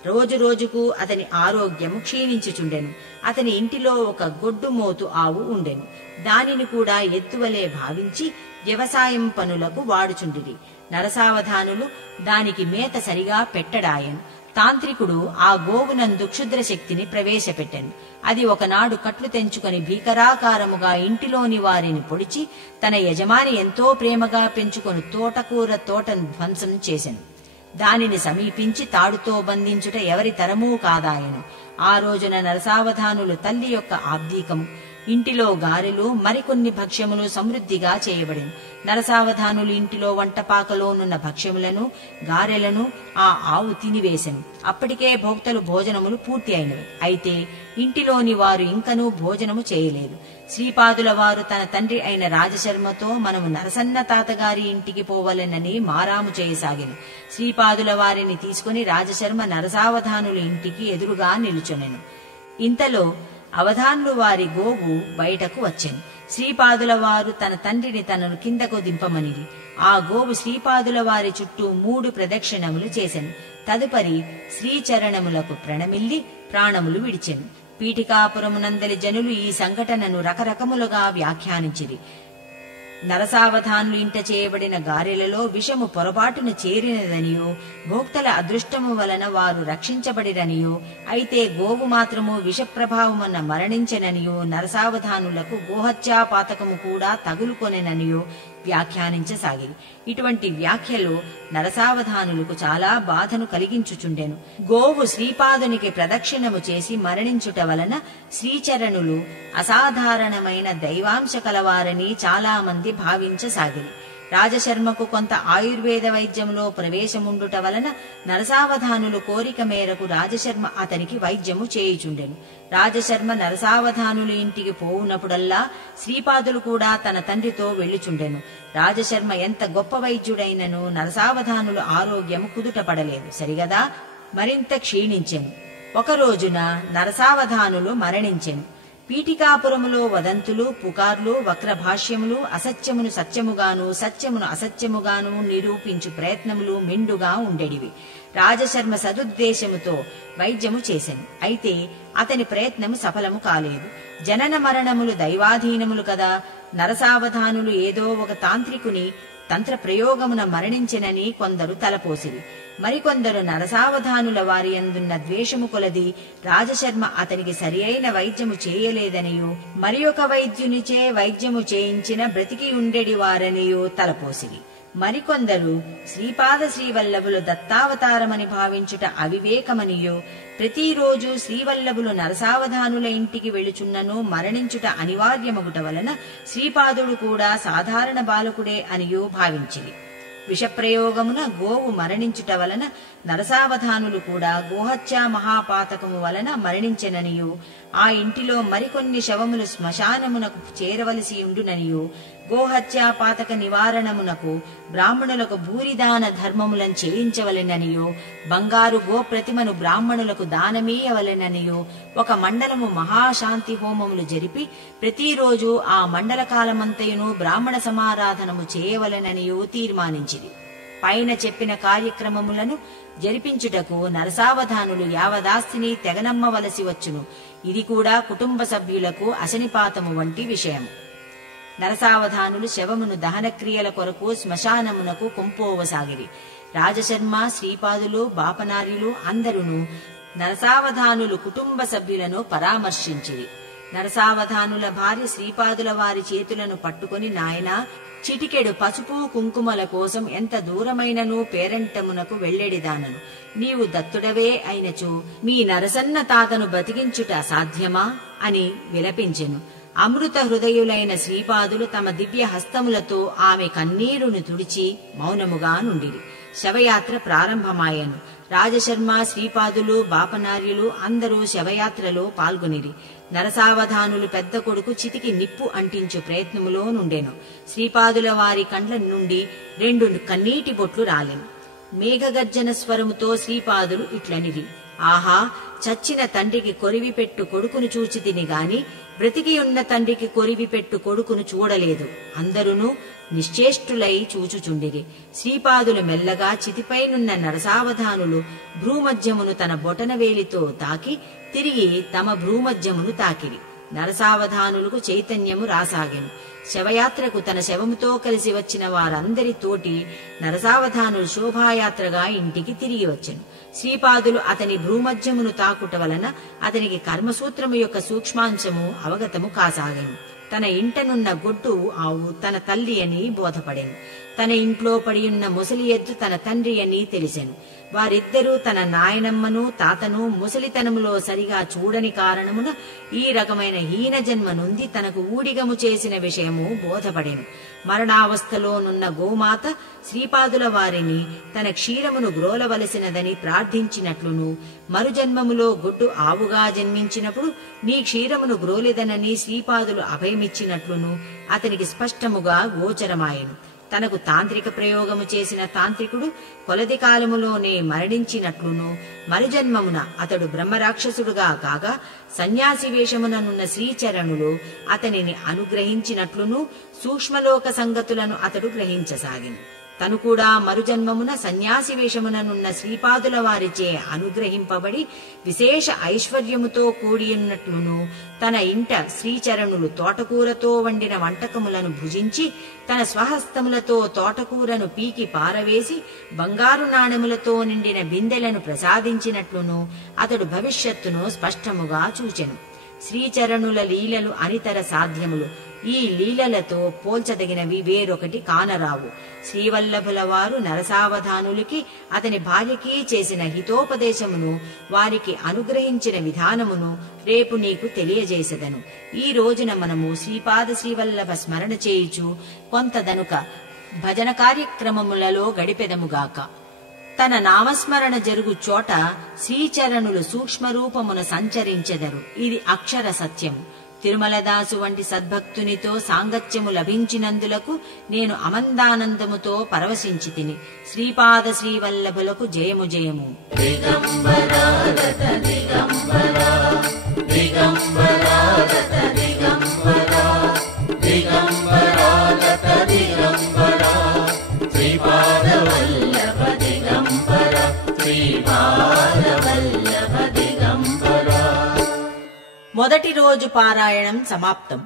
రోజు రోజుకు అతని ఆరోగ్యము క్షీణించుచుండెను. అతని ఇంటిలో ఒక గొడ్డుమోతు ఆవు ఉండెను. దానిని కూడా ఎత్తువలే భావించి వ్యవసాయం పనులకు వాడుచుండిరి. నరసావధానులు దానికి మేత సరిగా పెట్టడాయను. తాంత్రికుడు ఆ గోవునందు క్షుద్ర శక్తిని ప్రవేశపెట్టెను. అది ఒకనాడు కట్లు తెంచుకొని భీకరాకారముగా ఇంటిలోని వారిని పొడిచి తన యజమాని ఎంతో ప్రేమగా పెంచుకొని తోటకూర తోటను ధ్వంసం చేసెను. దానిని సమీపించి తాడుతో బంధించుట ఎవరి తరమూ కాదాయను. ఆ రోజున నరసావధానులు తల్లి యొక్క ఆబ్దీకము, ఇంటిలో గారెలు మరికొన్ని భక్ష్యములు సమృద్ధిగా చేయబడింది. నరసావధానులు ఇంటిలో వంటపాకలోనున్న భక్ష్యములను, గారెలను ఆ ఆవు తినివేశను. అప్పటికే భోక్తలు భోజనములు పూర్తి అయినవి. అయితే ఇంటిలోని వారు ఇంకనూ భోజనము చేయలేదు. శ్రీపాదుల వారు తన తండ్రి అయిన రాజశర్మతో మనము నరసన్న తాతగారి ఇంటికి పోవలెనని మారాము చేయసాగెను. శ్రీపాదుల వారిని తీసుకుని రాజశర్మ నరసావధానుల ఇంటికి ఎదురుగా నిలుచొనెను. ఇంతలో అవధానులు వారి గోవు బయటకు వచ్చెను. శ్రీపాదుల వారు తన తండ్రిని తనను కిందకు దింపమనిది. ఆ గోవు శ్రీపాదుల వారి చుట్టూ 3 ప్రదక్షిణములు చేసెను. తదుపరి శ్రీచరణములకు ప్రణమిల్లి ప్రాణములు విడిచెను. పీఠికాపురమునందలి జనులు ఈ సంఘటనను రకరకములుగా వ్యాఖ్యానించిరి. నరసావధానులు ఇంట చేయబడిన గారెలలో విషము పొరపాటున చేరినదనియో, భోక్తల అదృష్టము వలన వారు రక్షించబడిరనియో, అయితే గోవు మాత్రము విషప్రభావమున మరణించెననియో, నరసావధానులకు గోహత్యాపాతకము కూడా తగులుకొనెననియో వ్యాఖ్యానించసాగిరి. ఇటువంటి వ్యాఖ్యలు నరసావధానులకు చాలా బాధను కలిగించుచుండెను. గోవు శ్రీపాదునికి ప్రదక్షిణము చేసి మరణించుట వలన శ్రీచరణులు అసాధారణమైన దైవాంశ కలవారని చాలా మంది భావించసాగిరి. రాజశర్మకు కొంత ఆయుర్వేద వైద్యంలో ప్రవేశముండుట వలన నరసావధానులు కోరిక మేరకు రాజశర్మ అతనికి వైద్యము చేయుచుండెను. రాజశర్మ నరసావధానులు ఇంటికి పోవునప్పుడల్లా శ్రీపాదులు కూడా తన తండ్రితో వెళ్లిచుండెను. రాజశర్మ ఎంత గొప్ప వైద్యుడైనను నరసావధానులు ఆరోగ్యము కుదుటపడలేదు. సరిగదా మరింత క్షీణించెను. ఒక రోజున నరసావధానులు మరణించెను. పీఠికాపురములో వదంతులు, పుకార్లు, వక్రభాష్యములు, అసత్యమును సత్యముగాను సత్యమును అసత్యముగాను నిరూపించు ప్రయత్నములు మెండుగా ఉండెడివి. రాజశర్మ సదుద్దేశముతో వైద్యము చేసెను. అయితే అతని ప్రయత్నము సఫలము కాలేదు. జనన మరణములు దైవాధీనములు కదా. నరసావధానులు ఏదో ఒక తాంత్రికుని తంత్ర ప్రయోగమున మరణించెనని కొందరు తలపోసిరి. మరికొందరు నరసావధానుల వారి అందున్న ద్వేషము కొలది రాజశర్మ అతనికి సరి అయిన వైద్యము చేయలేదనియో, మరి ఒక వైద్యునిచే వైద్యము చేయించిన బ్రతికి ఉండెడి వారనియో తలపోసిరి. మరికొందరు శ్రీపాద శ్రీవల్లభులు దత్తావతారమని భావించుట అవివేకమనియో, ప్రతిరోజు శ్రీవల్లభులు నరసావధానుల ఇంటికి వెళుచున్నను మరణించుట అనివార్యమగుట వలన శ్రీపాదుడు కూడా సాధారణ బాలకుడే అనియో భావించిరి. విషప్రయోగమున గోవు మరణించుట వలన నరసావధానులు కూడా గోహత్యా మహాపాతకము వలన మరణించెననియో, ఆ ఇంటిలో మరికొన్ని శవములు శ్మశానమునకు చేరవలసి ఉండుననియో, గోహత్యా పాతక నివారణమునకు బ్రాహ్మణులకు భూరిదాన ధర్మములను చేయించవలెననియో, బంగారు గోప్రతిమను బ్రాహ్మణులకు దానమీయవలెననియో, ఒక మండలము మహాశాంతి హోమములు జరిపి ప్రతిరోజు ఆ మండల కాలమంతయును బ్రాహ్మణ సమారాధనము చేయవలెననియో తీర్మానించిరి. పైన చెప్పిన కార్యక్రమములను జరిపించుటకు నరసావధానులు యావదాస్తిని తెగనమ్మవలసి వచ్చును. ఇది కూడా కుటుంబ సభ్యులకు అశనిపాతము వంటి విషయం. నరసావధానులు శవమును దహనక్రియల కొరకు శ్మశానమునకు కొంపోవసాగిరి. రాజశర్మ, శ్రీపాదులు, బాపనార్యులు అందరును నరసావధానులు కుటుంబ సభ్యులను పరామర్శించిరి. నరసావధానుల భార్య శ్రీపాదుల వారి చేతులను పట్టుకుని, నాయనా, చిటికెడు పసుపు కుంకుమల కోసం ఎంత దూరమైనను పేరంటమునకు వెళ్లెడిదానను. నీవు దత్తుడవే అయినచో మీ నరసన్న తాతను బతికించుట సాధ్యమా అని విలపించెను. అమృత హృదయులైన శ్రీపాదులు తమ దివ్య హస్తములతో ఆమె కన్నీరును తుడిచి మౌనముగా నుండిరి. శవయాత్ర ప్రారంభమాయను. రాజశర్మ, శ్రీపాదులు, బాపనార్యులు అందరూ శవయాత్రలో పాల్గొనిరి. నరసావధానులు పెద్ద కొడుకు చితికి నిప్పు అంటించు ప్రయత్నములో నుండెను. శ్రీపాదుల వారి కండ్ల నుండి 2 కన్నీటి బొట్లు రాలెను. మేఘగర్జన స్వరముతో శ్రీపాదులు ఇట్లనిరి, ఆహా, చచ్చిన తండ్రికి కొరివిపెట్టు కొడుకును చూచితిని గాని బ్రతికియున్న తండ్రికి కొరివిపెట్టు కొడుకును చూడలేదు. అందరునూ నిశ్చేష్టులై చూచుచుండిరి. శ్రీపాదులు మెల్లగా చితిపైనున్న నరసావధానులు భ్రూమధ్యమును తన బొటనవేలితో తాకి తిరిగి తమ భ్రూమధ్యమును తాకిరి. నరసావధానులకు చైతన్యము రాసాగెను. శవయాత్రకు తన శవముతో కలిసి వచ్చిన వారందరితోటి నరసావధానులు శోభాయాత్రగా ఇంటికి తిరిగి వచ్చెను. శ్రీపాదులు అతని భ్రూమధ్యమును తాకుట వలన అతనికి కర్మసూత్రము యొక్క సూక్ష్మాంశము అవగతము కాసాగెను. తన ఇంటనున్న గొడ్డు ఆవు తన తల్లి అని బోధపడెను. తన ఇంట్లో పడియున్న ముసలి ఎద్దు తన తండ్రి అని తెలిసెను. వారిద్దరూ తన నాయనమ్మను తాతను ముసలితనములో సరిగా చూడని కారణమున ఈ రకమైన హీన జన్మ నుండి తనకు ఊడిగము చేసిన విషయము బోధపడెను. మరణావస్థలోనున్న గోమాత శ్రీపాదుల వారిని తన క్షీరమును గ్రోలవలసినదని ప్రార్థించినట్లును, మరుజన్మములో గొడ్డు ఆవుగా జన్మించినప్పుడు నీ క్షీరమును గ్రోలిదనని శ్రీపాదులు అభయమిచ్చినట్లును అతనికి స్పష్టముగా గోచరమాయెను. తనకు తాంత్రిక ప్రయోగము చేసిన తాంత్రికుడు కొలది కాలములోనే మరణించినట్లును, మరుజన్మమున అతడు బ్రహ్మరాక్షసుడుగా కాగా సన్యాసి వేషముననున్న శ్రీచరణులు అతనిని అనుగ్రహించినట్లును సూక్ష్మలోక సంగతులను అతడు గ్రహించసాగిను. తను కూడా మరుజన్మమున సన్యాసి వేషముననున్న శ్రీపాదుల వారిచే అనుగ్రహింపబడి విశేష ఐశ్వర్యముతో కూడియున్నట్లును తన ఇంట శ్రీచరణులు తోటకూరతో వండిన వంటకములను భుజించి తన స్వహస్తములతో తోటకూరను పీకి పారవేసి బంగారు నాణెములతో నిండిన బిందెలను ప్రసాదించినట్లును అతడు భవిష్యత్తును స్పష్టముగా చూచెను. శ్రీచరణుల లీలలు అనితర సాధ్యములు. ఈ లీలలతో పోల్చదగినవి వేరొకటి కానరావు. శ్రీవల్లభుల వారు నరసావధానులకి అతని భార్యకి చేసిన హితోపదేశమును, వారికి అనుగ్రహించిన విధానమును రేపు నీకు తెలియజేసెదను. ఈ రోజున మనము శ్రీపాద శ్రీవల్లభ స్మరణ చేయుచు కొంతదనుక భజన కార్యక్రమములలో గడిపెదముగాక. తన నామస్మరణ జరుగు చోట శ్రీచరణులు సూక్ష్మరూపమున సంచరించెదరు. ఇది అక్షర సత్యము. తిరుమలదాసు వంటి సద్భక్తునితో సాంగత్యము లభించినందులకు నేను అమందానందముతో పరవశించి తిని. శ్రీపాద శ్రీవల్లభులకు జయము జయము. మొదటి రోజు పారాయణం సమాప్తం.